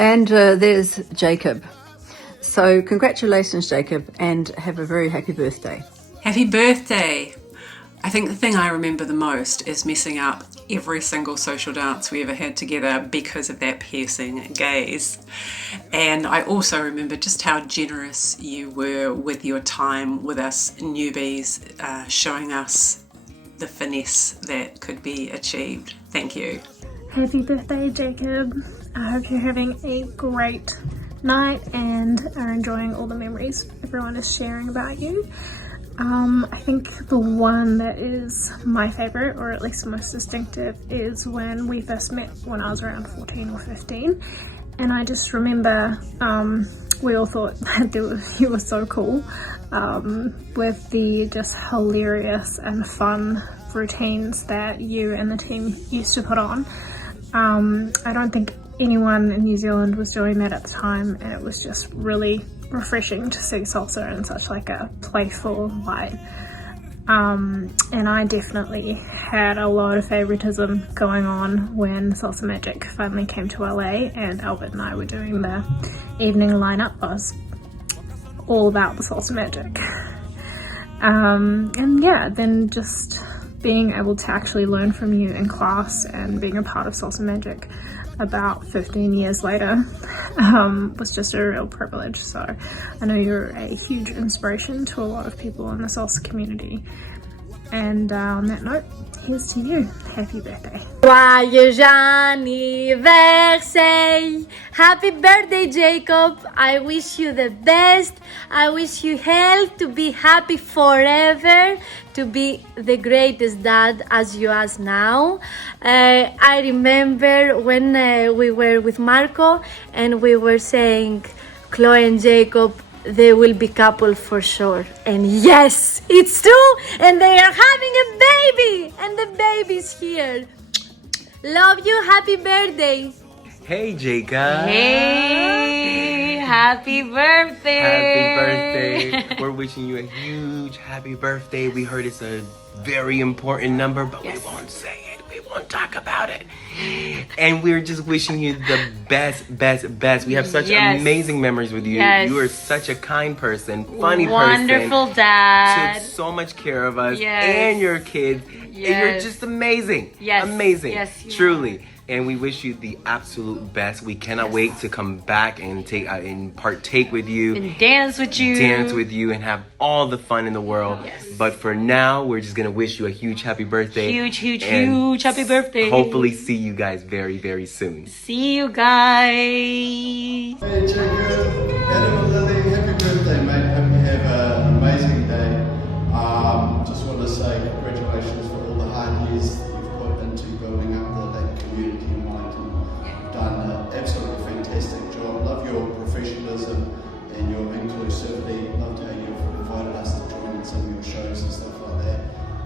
And there's Jacob. So congratulations, Jacob, and have a very happy birthday. Happy birthday! I think the thing I remember the most is messing up every single social dance we ever had together because of that piercing gaze. And I also remember just how generous you were with your time with us newbies, showing us the finesse that could be achieved. Thank you. Happy birthday, Jacob. I hope you're having a great night and are enjoying all the memories everyone is sharing about you. I think the one that is my favourite, or at least most distinctive, is when we first met when I was around 14 or 15. And I just remember we all thought that you were so cool with the just hilarious and fun routines that you and the team used to put on. I don't think anyone in New Zealand was doing that at the time, and it was just really refreshing to see salsa in such like a playful light. And I definitely had a lot of favoritism going on when Salsa Magic finally came to LA and Albert and I were doing the evening lineup. I was all about the Salsa Magic. And yeah, then just being able to actually learn from you in class and being a part of Salsa Magic about 15 years later was just a real privilege. So I know you're a huge inspiration to a lot of people in the salsa community. And on that note, here's to you. Happy birthday. Joyeux anniversaire! Happy birthday, Jacob! I wish you the best. I wish you health, to be happy forever, to be the greatest dad as you are now. I remember when we were with Marco and we were saying, Chloe and Jacob, they will be couple for sure. And yes, it's true. And they are having a baby. And the baby's here. Love you. Happy birthday. Hey, Jacob. Hey, happy birthday. Happy birthday. We're wishing you a huge happy birthday. We heard it's a very important number, but we won't say it. We won't talk about it. And we're just wishing you the best. We have such amazing memories with you. Yes. You are such a kind person, funny Wonderful person. dad. Took so much care of us Yes. and your kids. Yes. And you're just amazing. Yes. Amazing. Yes, you Truly. And we wish you the absolute best. We cannot wait to come back and take and partake with you. And dance with you. Dance with you and have all the fun in the world. Yes. But for now, we're just going to wish you a huge happy birthday. Huge and happy birthday. Hopefully see you guys very, very soon. See you guys. Hey Jacob, Adam and Lily, happy birthday mate. Hope you have an amazing day. Just want to say congratulations for all the hard years that you've put into building up that community in Wellington. You've done an absolutely fantastic job. Love your professionalism and your inclusivity. Loved how you've invited us to join in some of your shows and stuff like that.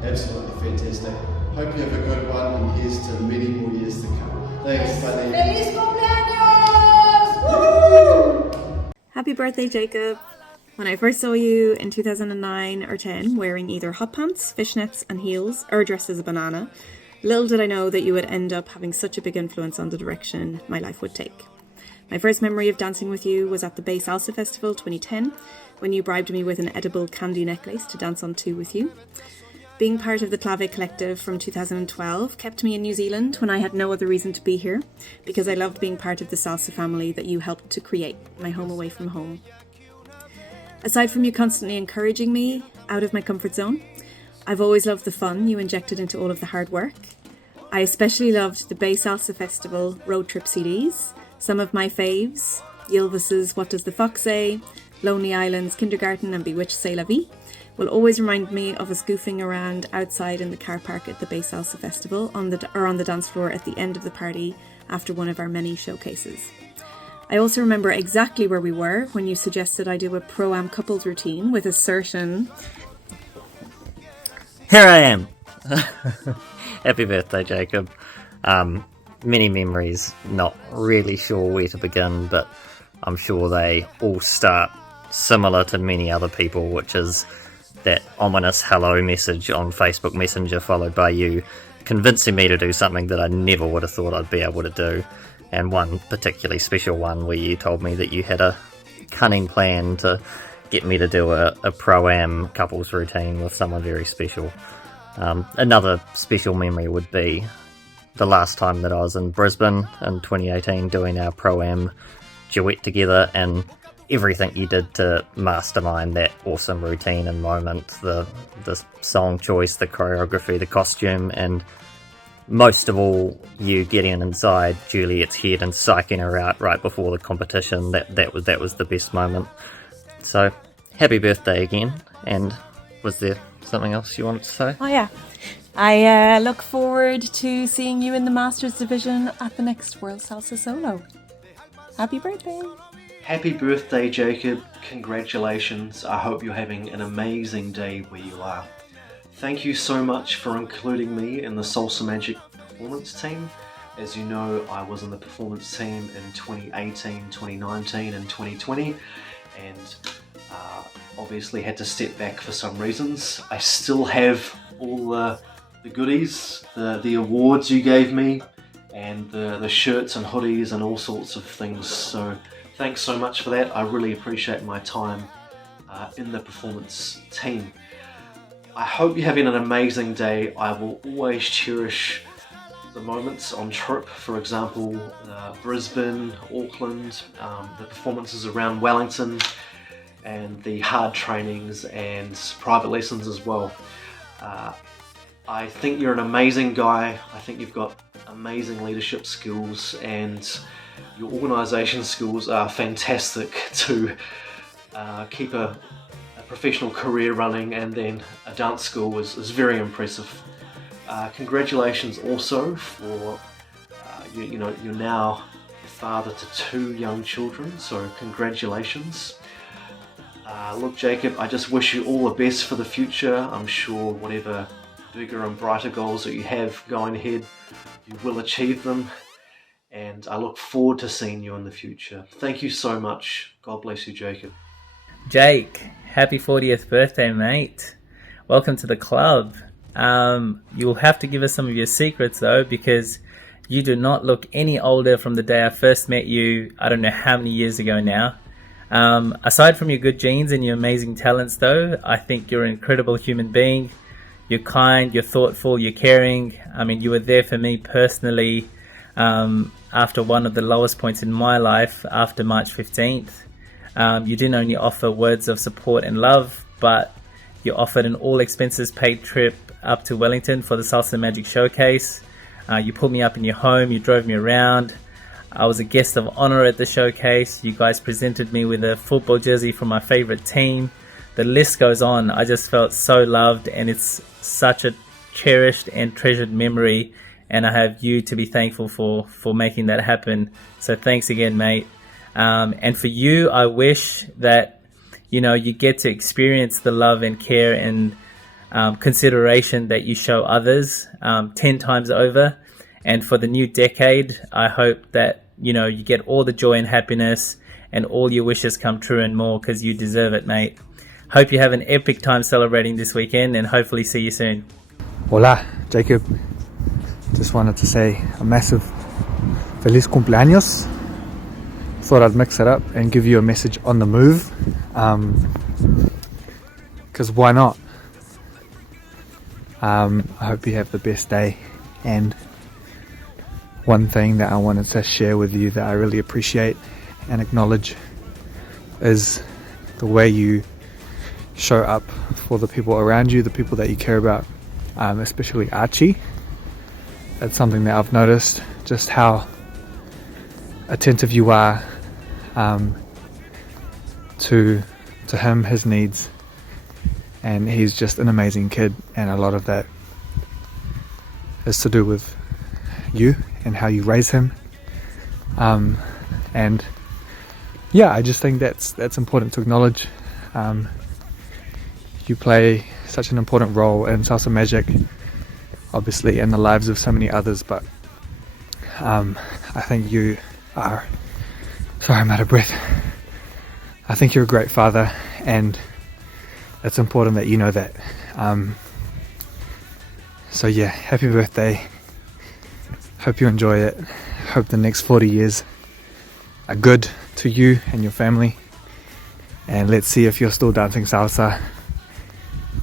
Absolutely fantastic. Hope you have a good one, and here's to many more years to come. Thanks, buddy. Feliz cumpleaños! Woo! Happy birthday, Jacob. When I first saw you in 2009 or 10 wearing either hot pants, fishnets and heels, or dressed as a banana, little did I know that you would end up having such a big influence on the direction my life would take. My first memory of dancing with you was at the Bay Salsa Festival 2010, when you bribed me with an edible candy necklace to dance on 2 with you. Being part of the Clave Collective from 2012 kept me in New Zealand when I had no other reason to be here, because I loved being part of the salsa family that you helped to create, my home away from home. Aside from you constantly encouraging me out of my comfort zone, I've always loved the fun you injected into all of the hard work. I especially loved the Bay Salsa Festival road trip CDs, some of my faves, Ylvis's What Does the Fox Say, Lonely Island's Kindergarten and Bewitched C'est La Vie, will always remind me of us goofing around outside in the car park at the Bay Salsa Festival on the dance floor at the end of the party after one of our many showcases. I also remember exactly where we were when you suggested I do a Pro-Am couples routine with a certain... Here I am! Happy birthday, Jacob. Many memories, not really sure where to begin, but I'm sure they all start similar to many other people, which is that ominous hello message on Facebook Messenger followed by you convincing me to do something that I never would have thought I'd be able to do. And one particularly special one where you told me that you had a cunning plan to get me to do a Pro-Am couples routine with someone very special. Another special memory would be the last time that I was in Brisbane in 2018 doing our Pro-Am duet together, and everything you did to mastermind that awesome routine and moment, the song choice, the choreography, the costume, and most of all, you getting inside Juliet's head and psyching her out right before the competition. That was the best moment. So, happy birthday again. And was there something else you wanted to say? Oh yeah. I look forward to seeing you in the Masters division at the next World Salsa Solo. Happy birthday! Happy birthday, Jacob. Congratulations. I hope you're having an amazing day where you are. Thank you so much for including me in the Salsa Magic performance team. As you know, I was in the performance team in 2018, 2019 and 2020, and obviously had to step back for some reasons. I still have all the goodies, the awards you gave me, and the shirts and hoodies and all sorts of things. So thanks so much for that. I really appreciate my time in the performance team. I hope you're having an amazing day. I will always cherish the moments on trip, for example, Brisbane, Auckland, the performances around Wellington, and the hard trainings and private lessons as well. I think you're an amazing guy. I think you've got amazing leadership skills, and your organisation skills are fantastic to keep a professional career running, and then a dance school is very impressive. Congratulations also for you're now father to 2 young children, so congratulations. Look, Jacob, I just wish you all the best for the future. I'm sure whatever bigger and brighter goals that you have going ahead, you will achieve them, and I look forward to seeing you in the future. Thank you so much. God bless you, Jacob. Jake, happy 40th birthday, mate. Welcome to the club. You'll have to give us some of your secrets though, because you do not look any older from the day I first met you, I don't know how many years ago now. Aside from your good genes and your amazing talents though, I think you're an incredible human being. You're kind, you're thoughtful, you're caring. I mean, you were there for me personally after one of the lowest points in my life, after March 15th. You didn't only offer words of support and love, but you offered an all expenses paid trip up to Wellington for the Salsa Magic Showcase. You pulled me up in your home, you drove me around. I was a guest of honor at the showcase. You guys presented me with a football jersey from my favorite team. The list goes on. I just felt so loved, and it's such a cherished and treasured memory, and I have you to be thankful for making that happen. So thanks again, mate. And for you, I wish that you get to experience the love and care and consideration that you show others 10 times over. And for the new decade, I hope that you get all the joy and happiness and all your wishes come true and more, because you deserve it, mate. Hope you have an epic time celebrating this weekend, and hopefully see you soon. Hola, Jacob. Just wanted to say a massive feliz cumpleaños. Thought I'd mix it up and give you a message on the move, because why not? I hope you have the best day. And one thing that I wanted to share with you that I really appreciate and acknowledge is the way you show up for the people around you, the people that you care about, especially Archie. That's something that I've noticed, just how attentive you are to him, his needs, and he's just an amazing kid, and a lot of that is to do with you and how you raise him, and yeah, I just think that's important to acknowledge. You play such an important role in Salsa Magic, obviously in the lives of so many others, but I think you are, sorry, I'm out of breath. I think you're a great father, and it's important that you know that. So yeah, happy birthday. Hope you enjoy it. Hope the next 40 years are good to you and your family. And let's see if you're still dancing salsa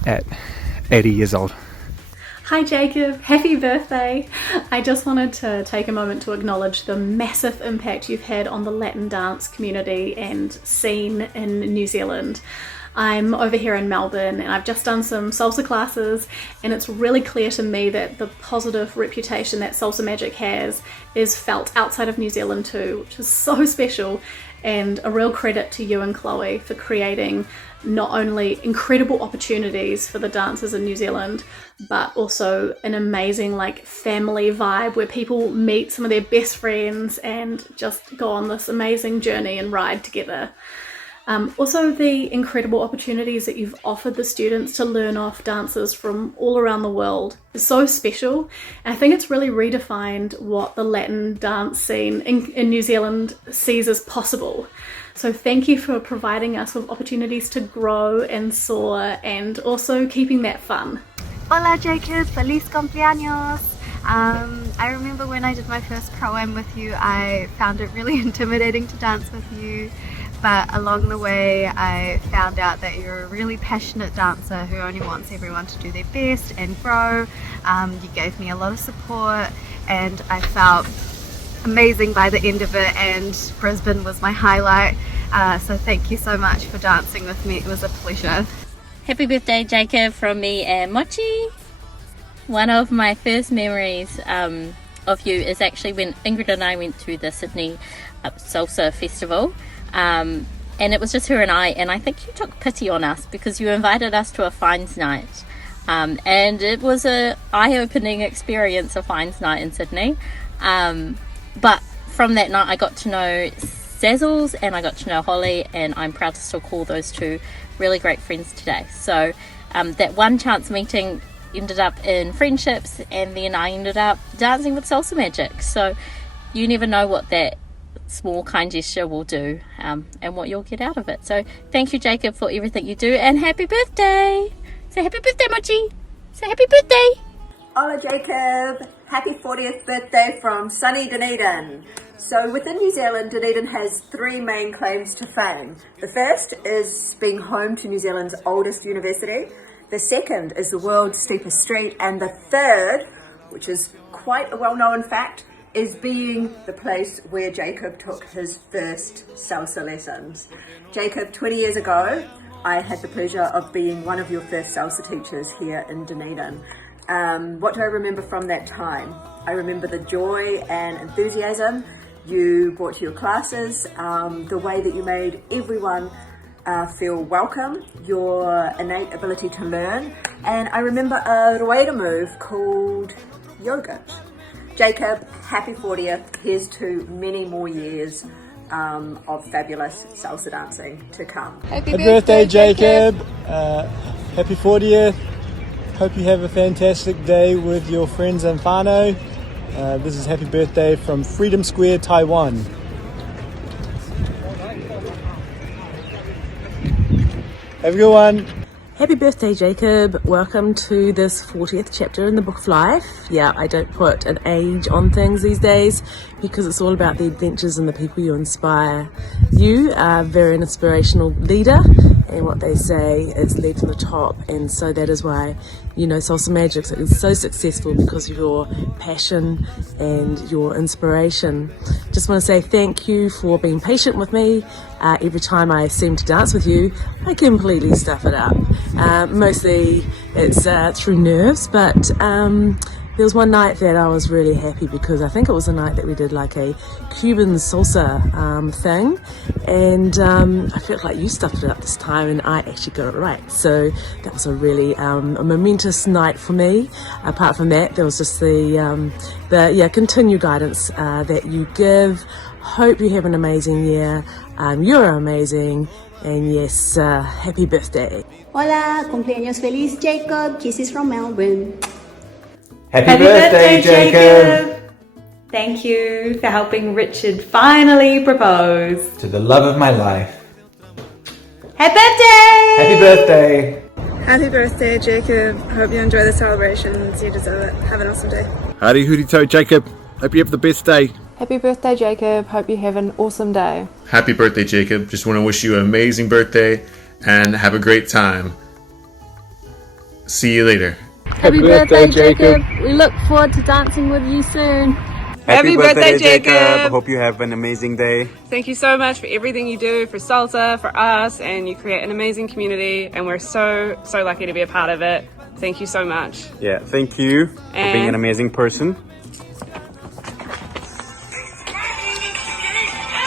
at 80 years old. Hi Jacob, happy birthday! I just wanted to take a moment to acknowledge the massive impact you've had on the Latin dance community and scene in New Zealand. I'm over here in Melbourne and I've just done some salsa classes, and it's really clear to me that the positive reputation that Salsa Magic has is felt outside of New Zealand too, which is so special, and a real credit to you and Chloe for creating not only incredible opportunities for the dancers in New Zealand, but also an amazing family vibe where people meet some of their best friends and just go on this amazing journey and ride together. Also the incredible opportunities that you've offered the students to learn off dancers from all around the world is so special. And I think it's really redefined what the Latin dance scene in New Zealand sees as possible. So thank you for providing us with opportunities to grow and soar, and also keeping that fun. Hola Jacob, feliz cumpleaños! I remember when I did my first pro-am with you, I found it really intimidating to dance with you, but along the way I found out that you're a really passionate dancer who only wants everyone to do their best and grow. You gave me a lot of support and I felt amazing by the end of it, and Brisbane was my highlight. So thank you so much for dancing with me, it was a pleasure. Happy birthday Jacob from me and Mochi. One of my first memories of you is actually when Ingrid and I went to the Sydney Salsa Festival, and it was just her and I think you took pity on us because you invited us to a Finds Night, and it was a eye-opening experience, a Finds Night in Sydney, but from that night I got to know Zazzles and I got to know Holly, and I'm proud to still call those two really great friends today. So that one chance meeting ended up in friendships, and then I ended up dancing with Salsa Magic. So you never know what that small kind gesture will do, and what you'll get out of it. So thank you, Jacob, for everything you do, and happy birthday. Say happy birthday, Mochi. Say happy birthday. Hola, Jacob. Happy 40th birthday from sunny Dunedin. So within New Zealand, Dunedin has three main claims to fame. The first is being home to New Zealand's oldest university. The second is the world's steepest street. And the third, which is quite a well-known fact, is being the place where Jacob took his first salsa lessons. Jacob, 20 years ago, I had the pleasure of being one of your first salsa teachers here in Dunedin. What do I remember from that time? I remember the joy and enthusiasm you brought to your classes, the way that you made everyone feel welcome, your innate ability to learn, and I remember a Rueda move called yogurt. Jacob, happy 40th. Here's to many more years of fabulous salsa dancing to come. Happy birthday, Jacob. Happy 40th. Hope you have a fantastic day with your friends and whānau. This is happy birthday from Freedom Square, Taiwan. Have a good one. Happy birthday, Jacob. Welcome to this 40th chapter in the Book of Life. Yeah, I don't put an age on things these days because it's all about the adventures and the people you inspire. You are a very inspirational leader, and what they say is lead from the top, and so that is why, you know, Salsa Magic is so successful, because of your passion and your inspiration. Just want to say thank you for being patient with me. Every time I seem to dance with you, I completely stuff it up. Mostly it's through nerves, but there was one night that I was really happy because I think it was a night that we did like a Cuban salsa thing, and I felt like you stuffed it up this time and I actually got it right. So that was a really a momentous night for me. Apart from that, there was just the continued guidance that you give. Hope you have an amazing year. You're amazing, and yes, happy birthday. Hola, cumpleaños feliz, Jacob. Kisses from Melbourne. Happy birthday, Jacob! Thank you for helping Richard finally propose. To the love of my life. Happy birthday! Happy birthday! Happy birthday, Jacob. Hope you enjoy the celebrations. You deserve it. Have an awesome day. Howdy hoody to, Jacob. Hope you have the best day. Happy birthday, Jacob. Hope you have an awesome day. Happy birthday, Jacob. Just want to wish you an amazing birthday and have a great time. See you later. Happy birthday, Jacob. We look forward to dancing with you soon. Happy birthday, Jacob. Hope you have an amazing day. Thank you so much for everything you do for salsa, for us, and you create an amazing community, and we're so lucky to be a part of it. Thank you so much. Yeah, thank you for being an amazing person.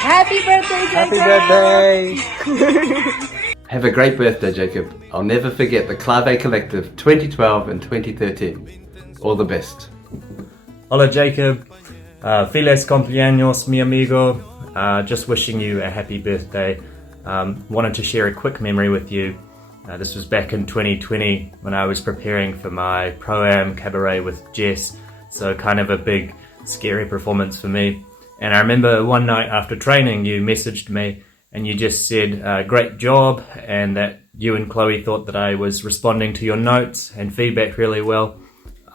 Happy birthday, Jacob. Happy birthday. Have a great birthday, Jacob. I'll never forget the Clave Collective 2012 and 2013. All the best. Hola, Jacob. Feliz cumpleaños, mi amigo. Just wishing you a happy birthday. Wanted to share a quick memory with you. This was back in 2020 when I was preparing for my Pro-Am cabaret with Jess. So kind of a big, scary performance for me. And I remember one night after training, you messaged me and you just said, great job, and that you and Chloe thought that I was responding to your notes and feedback really well.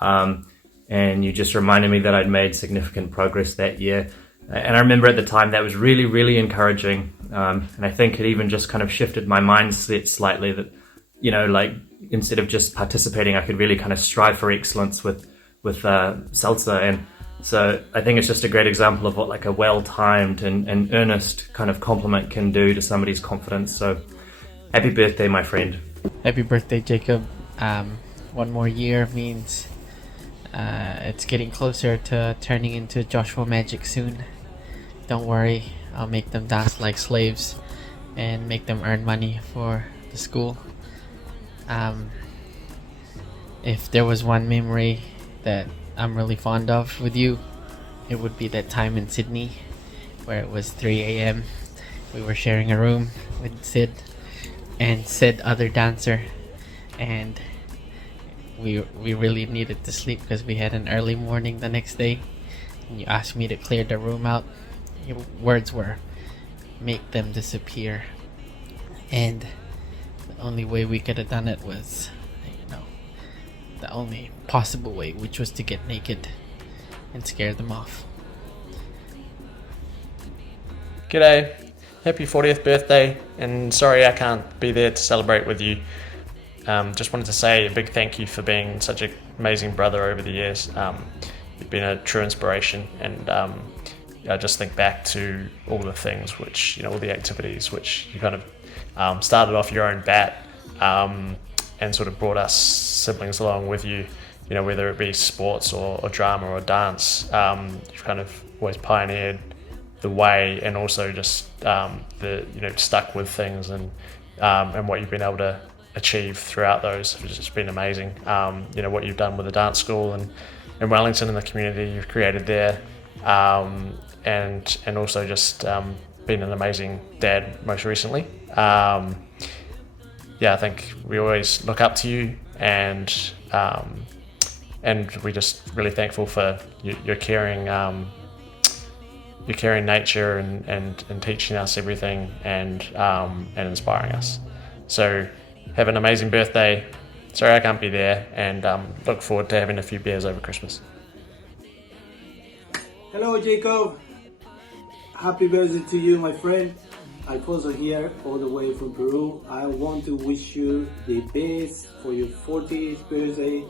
And you just reminded me that I'd made significant progress that year. And I remember at the time that was really, really encouraging. And I think it even just kind of shifted my mindset slightly that, you know, like instead of just participating, I could really kind of strive for excellence with salsa. And so I think it's just a great example of what like a well-timed and earnest kind of compliment can do to somebody's confidence. So happy birthday, my friend. Happy birthday, Jacob. One more year means It's getting closer to turning into Joshua Magic soon. Don't worry, I'll make them dance like slaves and make them earn money for the school. If there was one memory that I'm really fond of with you, it would be that time in Sydney where it was 3 a.m. We were sharing a room with Sid and Sid, other dancer, and we really needed to sleep because we had an early morning the next day. And you asked me to clear the room out. Your words were, make them disappear. And the only way we could have done it was, the only possible way, which was to get naked and scare them off. G'day, happy 40th birthday, and sorry I can't be there to celebrate with you. Just wanted to say a big thank you for being such an amazing brother over the years. You've been a true inspiration, and I just think back to all the things which, all the activities which you kind of started off your own bat and sort of brought us siblings along with you, whether it be sports or drama or dance. You've kind of always pioneered the way, and also just stuck with things and what you've been able to achieve throughout those has just been amazing. What you've done with the dance school and in Wellington and the community you've created there, and also just been an amazing dad most recently. I think we always look up to you, and we're just really thankful for your caring nature and teaching us everything and inspiring us. So have an amazing birthday. Sorry I can't be there, and look forward to having a few beers over Christmas. Hello Jacob, happy birthday to you, my friend. Alfonso here, all the way from Peru. I want to wish you the best for your 40th birthday.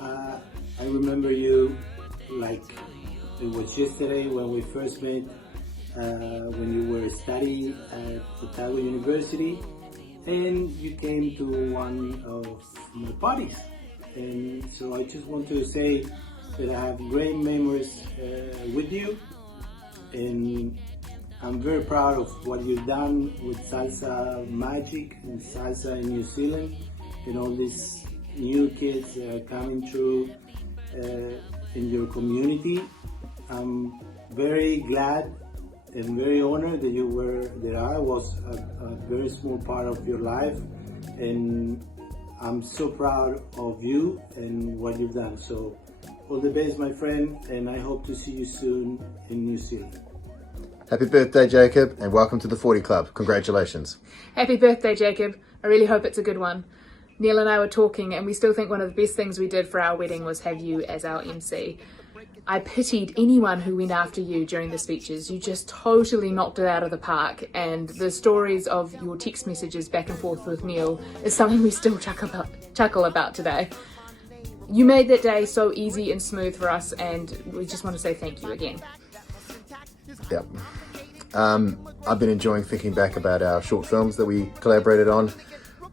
I remember you like it was yesterday when we first met, when you were studying at Otago University, and you came to one of my parties. And so I just want to say that I have great memories with you, and I'm very proud of what you've done with Salsa Magic and Salsa in New Zealand, and all these new kids that are coming through in your community. I'm very glad and very honored that I was a very small part of your life, and I'm so proud of you and what you've done. So all the best, my friend, and I hope to see you soon in New Zealand. Happy birthday, Jacob, and welcome to the 40 Club. Congratulations. Happy birthday, Jacob. I really hope it's a good one. Neil and I were talking, and we still think one of the best things we did for our wedding was have you as our MC. I pitied anyone who went after you during the speeches. You just totally knocked it out of the park, and the stories of your text messages back and forth with Neil is something we still chuckle about today. You made that day so easy and smooth for us, and we just want to say thank you again. Yep. I've been enjoying thinking back about our short films that we collaborated on,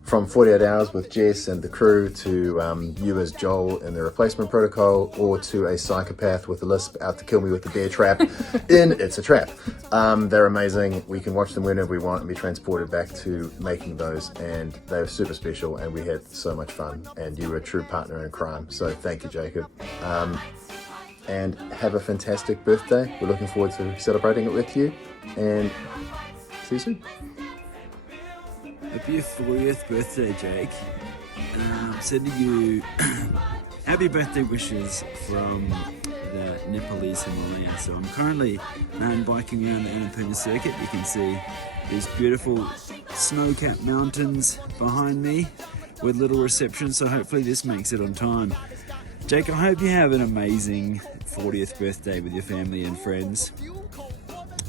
from 48 Hours with Jess and the crew, to you as Joel in The Replacement Protocol, or to a psychopath with a lisp out to kill me with the bear trap in It's a Trap. They're amazing. We can watch them whenever we want and be transported back to making those, and they were super special, and we had so much fun, and you were a true partner in crime. So thank you, Jacob. And have a fantastic birthday. We're looking forward to celebrating it with you, and see you soon. Happy 40th birthday, Jake. Sending you happy birthday wishes from the Nepalese Himalaya. So I'm currently mountain biking around the Annapurna circuit. You can see these beautiful snow-capped mountains behind me with little reception, so hopefully this makes it on time. Jake, I hope you have an amazing 40th birthday with your family and friends.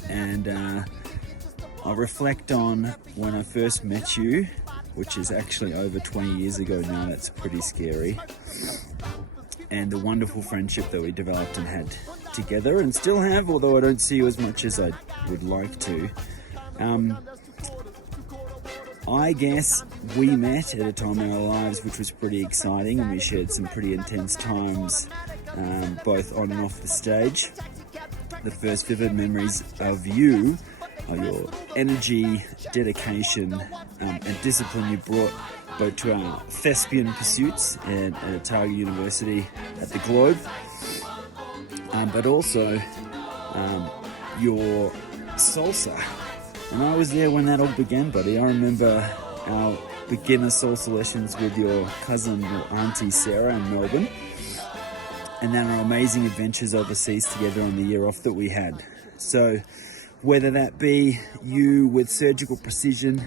And I'll reflect on when I first met you, which is actually over 20 years ago now. That's pretty scary. And the wonderful friendship that we developed and had together, and still have, although I don't see you as much as I would like to. I guess we met at a time in our lives which was pretty exciting, and we shared some pretty intense times both on and off the stage. The first vivid memories of you are your energy, dedication, and discipline you brought both to our thespian pursuits at Otago University at the Globe, but also your salsa. And I was there when that all began, buddy. I remember our beginner salsa lessons with your cousin or auntie Sarah in Melbourne, and then our amazing adventures overseas together on the year off that we had. So whether that be you with surgical precision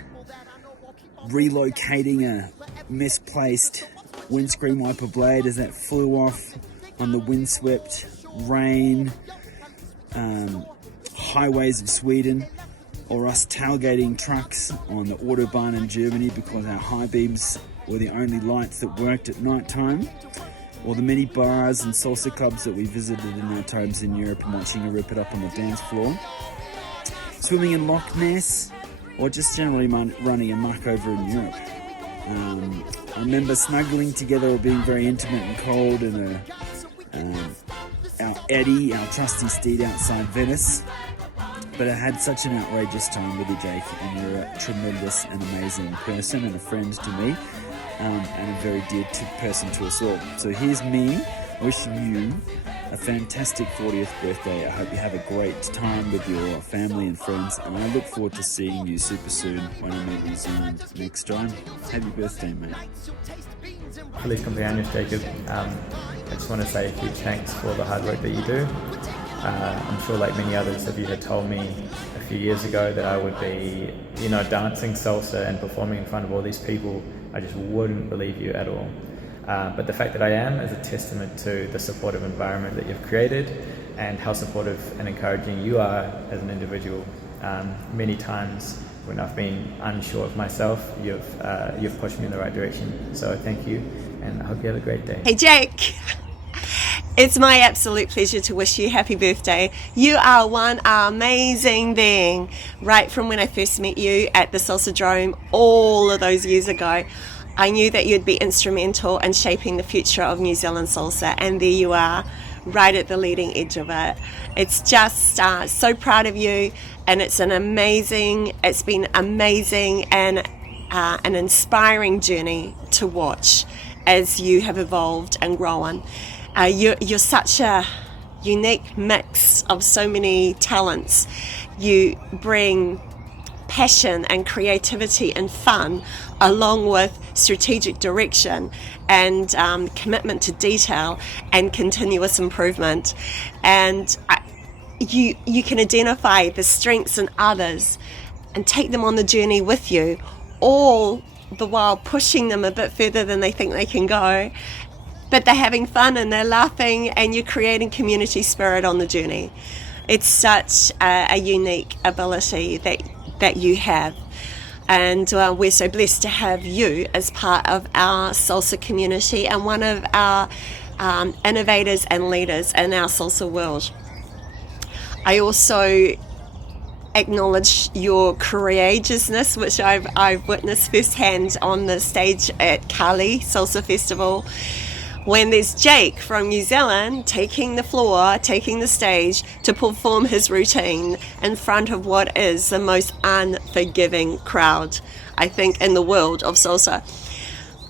relocating a misplaced windscreen wiper blade as that flew off on the windswept rain highways of Sweden, or us tailgating trucks on the Autobahn in Germany because our high beams were the only lights that worked at night time, or the many bars and salsa clubs that we visited in our times in Europe and watching her rip it up on the dance floor, swimming in Loch Ness, or just generally running amok over in Europe. I remember snuggling together or being very intimate and cold in our Eddie, our trusty steed outside Venice. But I had such an outrageous time with you, Jake, and you're a tremendous and amazing person and a friend to me, and a very dear person to us all. So here's me wishing you a fantastic 40th birthday. I hope you have a great time with your family and friends, and I look forward to seeing you super soon when I'm in New Zealand next time. Happy birthday, mate. Feliz cumpleaños, Jacob. I just want to say a huge thanks for all the hard work that you do. I'm sure like many others of you had told me a few years ago that I would be, dancing salsa and performing in front of all these people. I just wouldn't believe you at all. But the fact that I am is a testament to the supportive environment that you've created and how supportive and encouraging you are as an individual. Many times when I've been unsure of myself, you've pushed me in the right direction. So thank you, and I hope you have a great day. Hey Jake, it's my absolute pleasure to wish you happy birthday. You are one amazing being. Right from when I first met you at the Salsadrome all of those years ago, I knew that you'd be instrumental in shaping the future of New Zealand salsa, and there you are, right at the leading edge of it. It's just so proud of you, and it's been amazing and an inspiring journey to watch as you have evolved and grown. You're such a unique mix of so many talents. You bring passion and creativity and fun, along with strategic direction and commitment to detail and continuous improvement. And you can identify the strengths in others and take them on the journey with you, all the while pushing them a bit further than they think they can go. But they're having fun and they're laughing, and you're creating community spirit on the journey. It's such a unique ability that you have, and we're so blessed to have you as part of our salsa community and one of our innovators and leaders in our salsa world. I also acknowledge your courageousness, which I've witnessed firsthand on the stage at Kali Salsa Festival, when there's Jake from New Zealand taking the floor, taking the stage to perform his routine in front of what is the most unforgiving crowd, I think, in the world of salsa.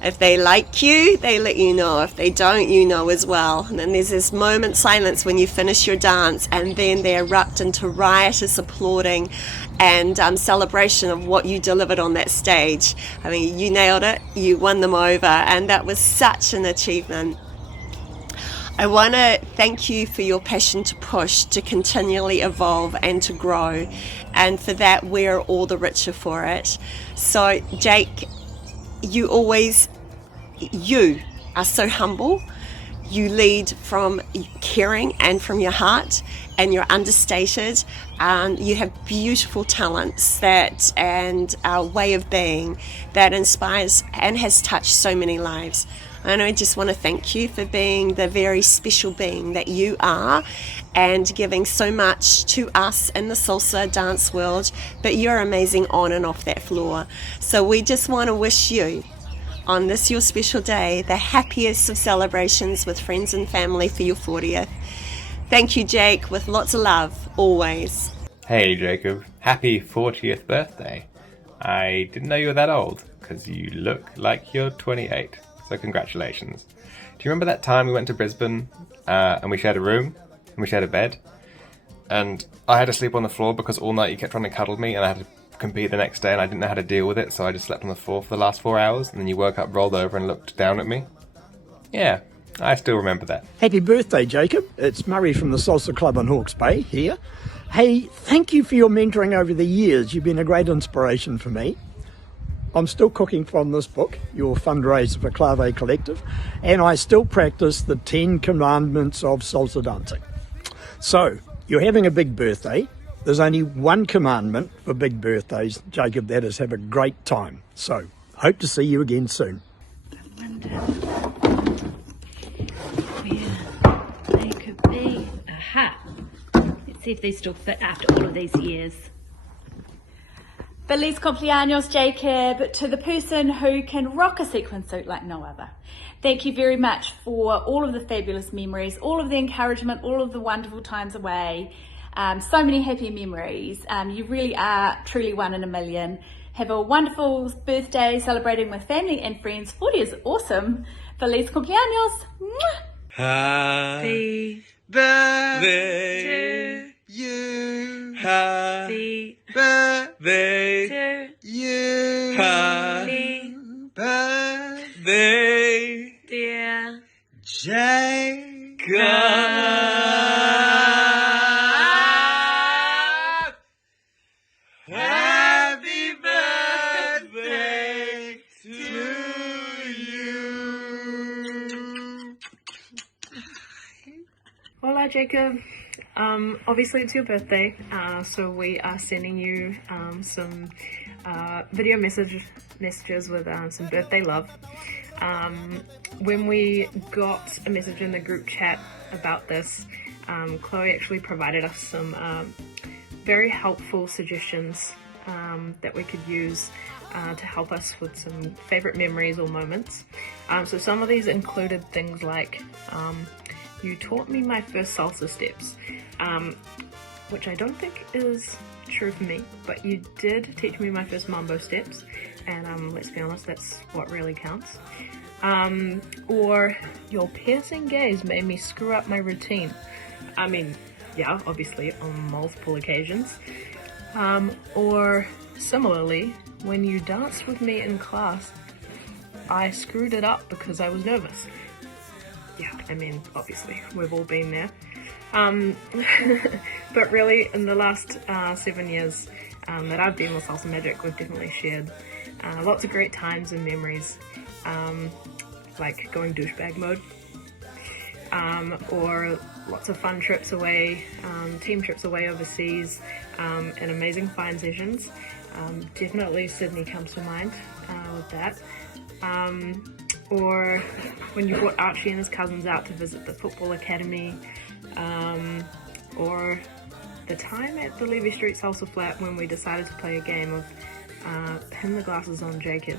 If they like you, they let you know. If they don't, you know as well. And then there's this moment silence when you finish your dance, and then they erupt into riotous applauding and celebration of what you delivered on that stage. I mean, you nailed it. You won them over, and that was such an achievement. I want to thank you for your passion to push, to continually evolve and to grow. And for that, we're all the richer for it. So, Jake, you are so humble. You lead from caring and from your heart, and you're understated. You have beautiful talents and a way of being that inspires and has touched so many lives. And I just want to thank you for being the very special being that you are and giving so much to us in the salsa dance world, but you're amazing on and off that floor. So we just want to wish you on this your special day, the happiest of celebrations with friends and family for your 40th. Thank you, Jake, with lots of love, always. Hey Jacob, happy 40th birthday. I didn't know you were that old, because you look like you're 28, so congratulations. Do you remember that time we went to Brisbane and we shared a room, and we shared a bed? And I had to sleep on the floor because all night you kept trying to cuddle me and I had to compete the next day and I didn't know how to deal with it, so I just slept on the floor for the last 4 hours and then you woke up, rolled over and looked down at me. Yeah, I still remember that. Happy birthday, Jacob. It's Murray from the Salsa Club in Hawke's Bay here. Hey, thank you for your mentoring over the years. You've been a great inspiration for me. I'm still cooking from this book, your fundraiser for Clave Collective, and I still practice the 10 commandments of salsa dancing. So, you're having a big birthday. There's only one commandment for big birthdays, Jacob, that is have a great time. So, hope to see you again soon. They could be. Aha! Let's see if they still fit after all of these years. Feliz cumpleaños, Jacob, to the person who can rock a sequin suit like no other. Thank you very much for all of the fabulous memories, all of the encouragement, all of the wonderful times away. So many happy memories. You really are truly one in a million. Have a wonderful birthday celebrating with family and friends. 40 is awesome. Feliz cumpleaños. Happy birthday to you. Happy birthday to you. Happy birthday, dear Jacob. Happy birthday to you. Hola, Jacob. Obviously it's your birthday, so we are sending you some video messages with some birthday love. When we got a message in the group chat about this, Chloe actually provided us some very helpful suggestions that we could use to help us with some favorite memories or moments. So some of these included things like, you taught me my first salsa steps, which I don't think is true for me, but you did teach me my first mambo steps, and let's be honest, that's what really counts. Or your piercing gaze made me screw up my routine. I mean, yeah, obviously on multiple occasions. Or similarly, when you danced with me in class, I screwed it up because I was nervous. Yeah, I mean, obviously, we've all been there. But really, in the last 7 years that I've been with Salsa Magic, we've definitely shared lots of great times and memories, like going douchebag mode, or lots of fun trips away, team trips away overseas, and amazing fine sessions. Definitely Sydney comes to mind with that. Or when you brought Archie and his cousins out to visit the football academy, or the time at the Levy Street Salsa Flat when we decided to play a game of Pin the Glasses on Jacob,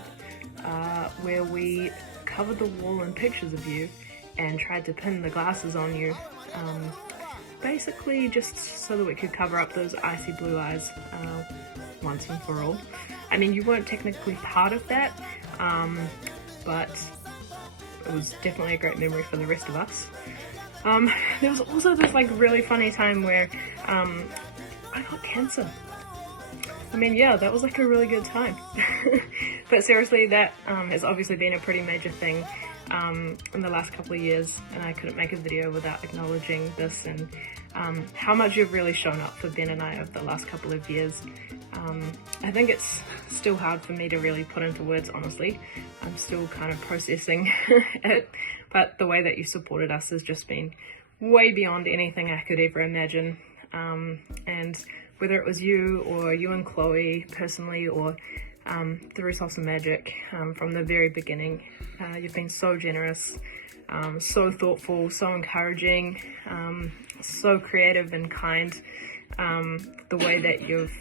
where we covered the wall in pictures of you and tried to pin the glasses on you, basically just so that we could cover up those icy blue eyes once and for all. I mean, you weren't technically part of that, but it was definitely a great memory for the rest of us. There was also this like really funny time where I got cancer. I mean, yeah, that was like a really good time. But seriously, that has obviously been a pretty major thing in the last couple of years, and I couldn't make a video without acknowledging this and how much you've really shown up for Ben and I over the last couple of years. I think it's still hard for me to really put into words, honestly. I'm still kind of processing it, but the way that you supported us has just been way beyond anything I could ever imagine. And whether it was you or you and Chloe personally, or through Salsa Magic from the very beginning. You've been so generous, so thoughtful, so encouraging, so creative and kind. The way that you've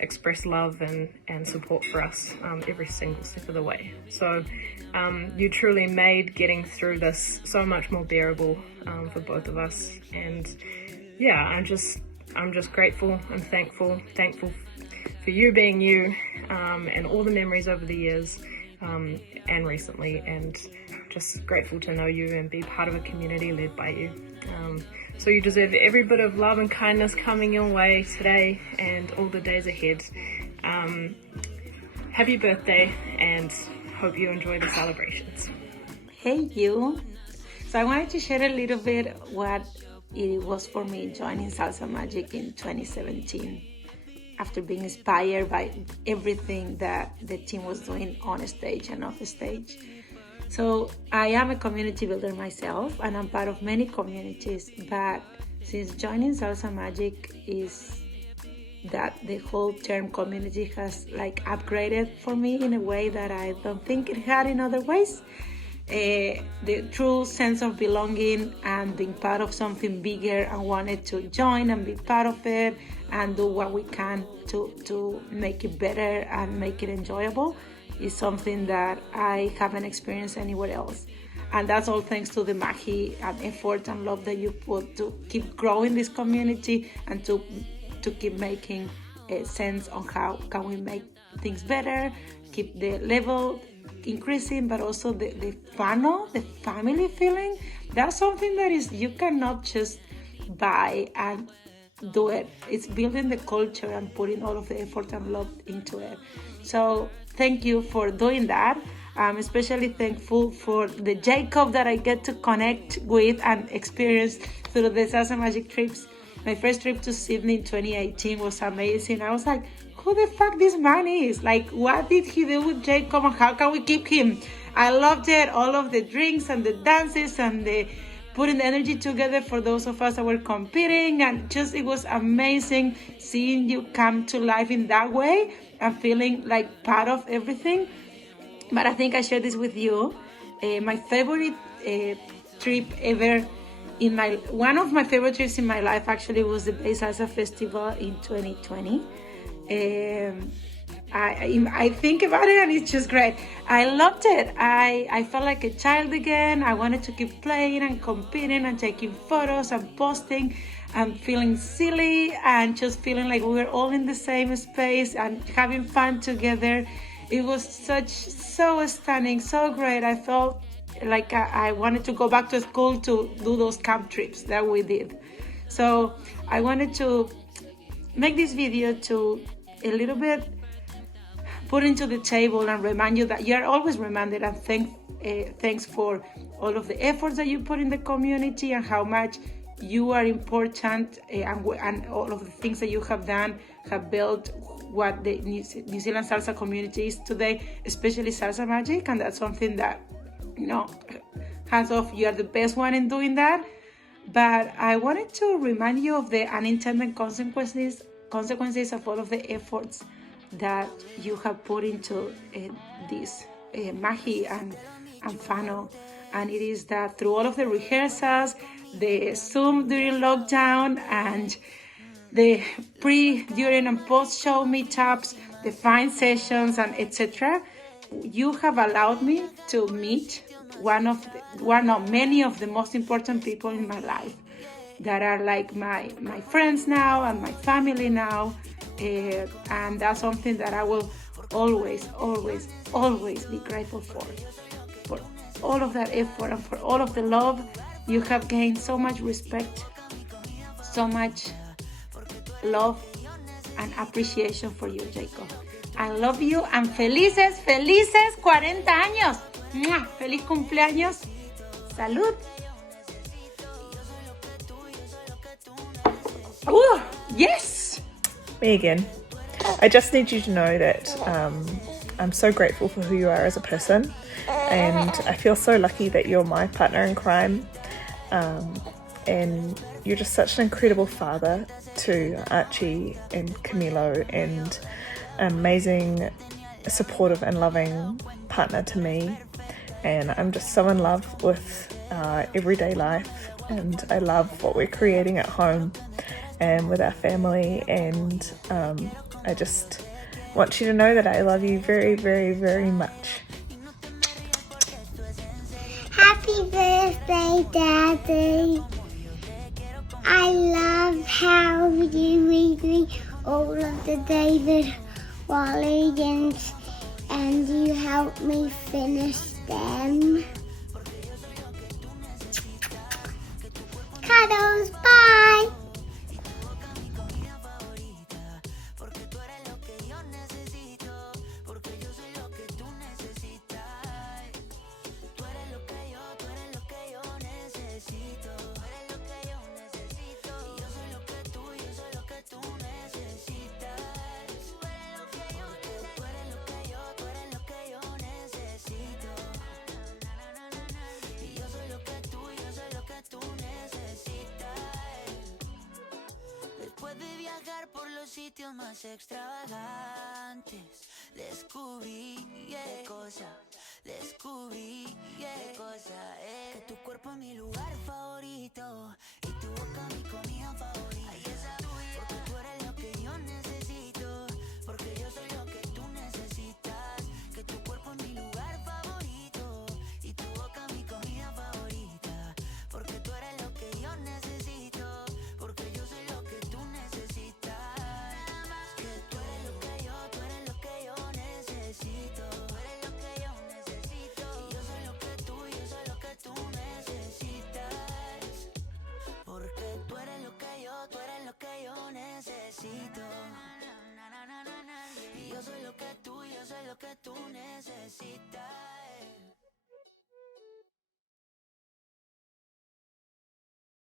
expressed love and support for us every single step of the way. So you truly made getting through this so much more bearable for both of us. And yeah, I'm just grateful and thankful for you being you, and all the memories over the years and recently, and just grateful to know you and be part of a community led by you. So you deserve every bit of love and kindness coming your way today and all the days ahead. Happy birthday, and hope you enjoy the celebrations. Hey you! So I wanted to share a little bit what it was for me joining Salsa Magic in 2017, after being inspired by everything that the team was doing on stage and off stage. So I am a community builder myself, and I'm part of many communities, but since joining Salsa Magic is that the whole term community has like upgraded for me in a way that I don't think it had in other ways. The true sense of belonging and being part of something bigger and wanted to join and be part of it and do what we can to make it better and make it enjoyable is something that I haven't experienced anywhere else. And that's all thanks to the mahi and effort and love that you put to keep growing this community and to keep making a sense on how can we make things better, keep the level increasing, but also the funnel, the family feeling. That's something that is you cannot just buy and do it. It's building the culture and putting all of the effort and love into it. So thank you for doing that. I'm especially thankful for the Jacob that I get to connect with and experience through the Salsa Magic trips. My first trip to Sydney in 2018 was amazing. I was like, who the fuck this man is? Like, what did he do with Jacob and how can we keep him? I loved it, all of the drinks and the dances and the putting the energy together for those of us that were competing, and just it was amazing seeing you come to life in that way and feeling like part of everything. But I think I shared this with you. My favorite trip ever one of my favorite trips in my life actually was the Bay Salsa Festival in 2020. I think about it and it's just great. I loved it. I felt like a child again. I wanted to keep playing and competing and taking photos and posting and feeling silly and just feeling like we were all in the same space and having fun together. It was so stunning, so great. I felt like I wanted to go back to school to do those camp trips that we did. So I wanted to make this video to a little bit put into the table and remind you that you are always reminded, and thanks for all of the efforts that you put in the community and how much you are important, and all of the things that you have done have built what the New Zealand salsa community is today, especially Salsa Magic. And that's something that, hands off, you are the best one in doing that. But I wanted to remind you of the unintended consequences of all of the efforts that you have put into this mahi and funnel. And it is that through all of the rehearsals, the Zoom during lockdown, and the pre, during and post-show meetups, the fine sessions, and etc., you have allowed me to meet one of many of the most important people in my life that are like my friends now and my family now, and that's something that I will always be grateful for all of that effort and for all of the love. You have gained so much respect, so much love and appreciation for you, Jacob. I love you, and felices 40 años. ¡Mua! Feliz cumpleaños. Salud. Oh, yes. Me again. I just need you to know that I'm so grateful for who you are as a person, and I feel so lucky that you're my partner in crime, and you're just such an incredible father to Archie and Camilo, and amazing supportive and loving partner to me, and I'm just so in love with everyday life, and I love what we're creating at home and with our family, and I just want you to know that I love you very, very, very much. Happy birthday, Daddy. I love how you read me all of the David Walligans and you help me finish them. Cuddles, bye! Después de viajar por los sitios más extravagantes, descubrí qué cosa, que tu cuerpo es mi lugar favorito y tu boca mi comida favorita. Ay, esa tuya, porque tú eres lo que yo necesito, porque yo soy lo que tú necesitas, que tu cuerpo es mi lugar favorito y tu boca mi comida favorita, porque tú eres lo que yo necesito, porque yo soy lo que tú necesitas, que tú eres lo que yo necesito, tú eres lo que yo necesito, y yo soy lo que tú necesitas, porque tú eres lo que yo necesito, y yo soy lo que tú necesitas.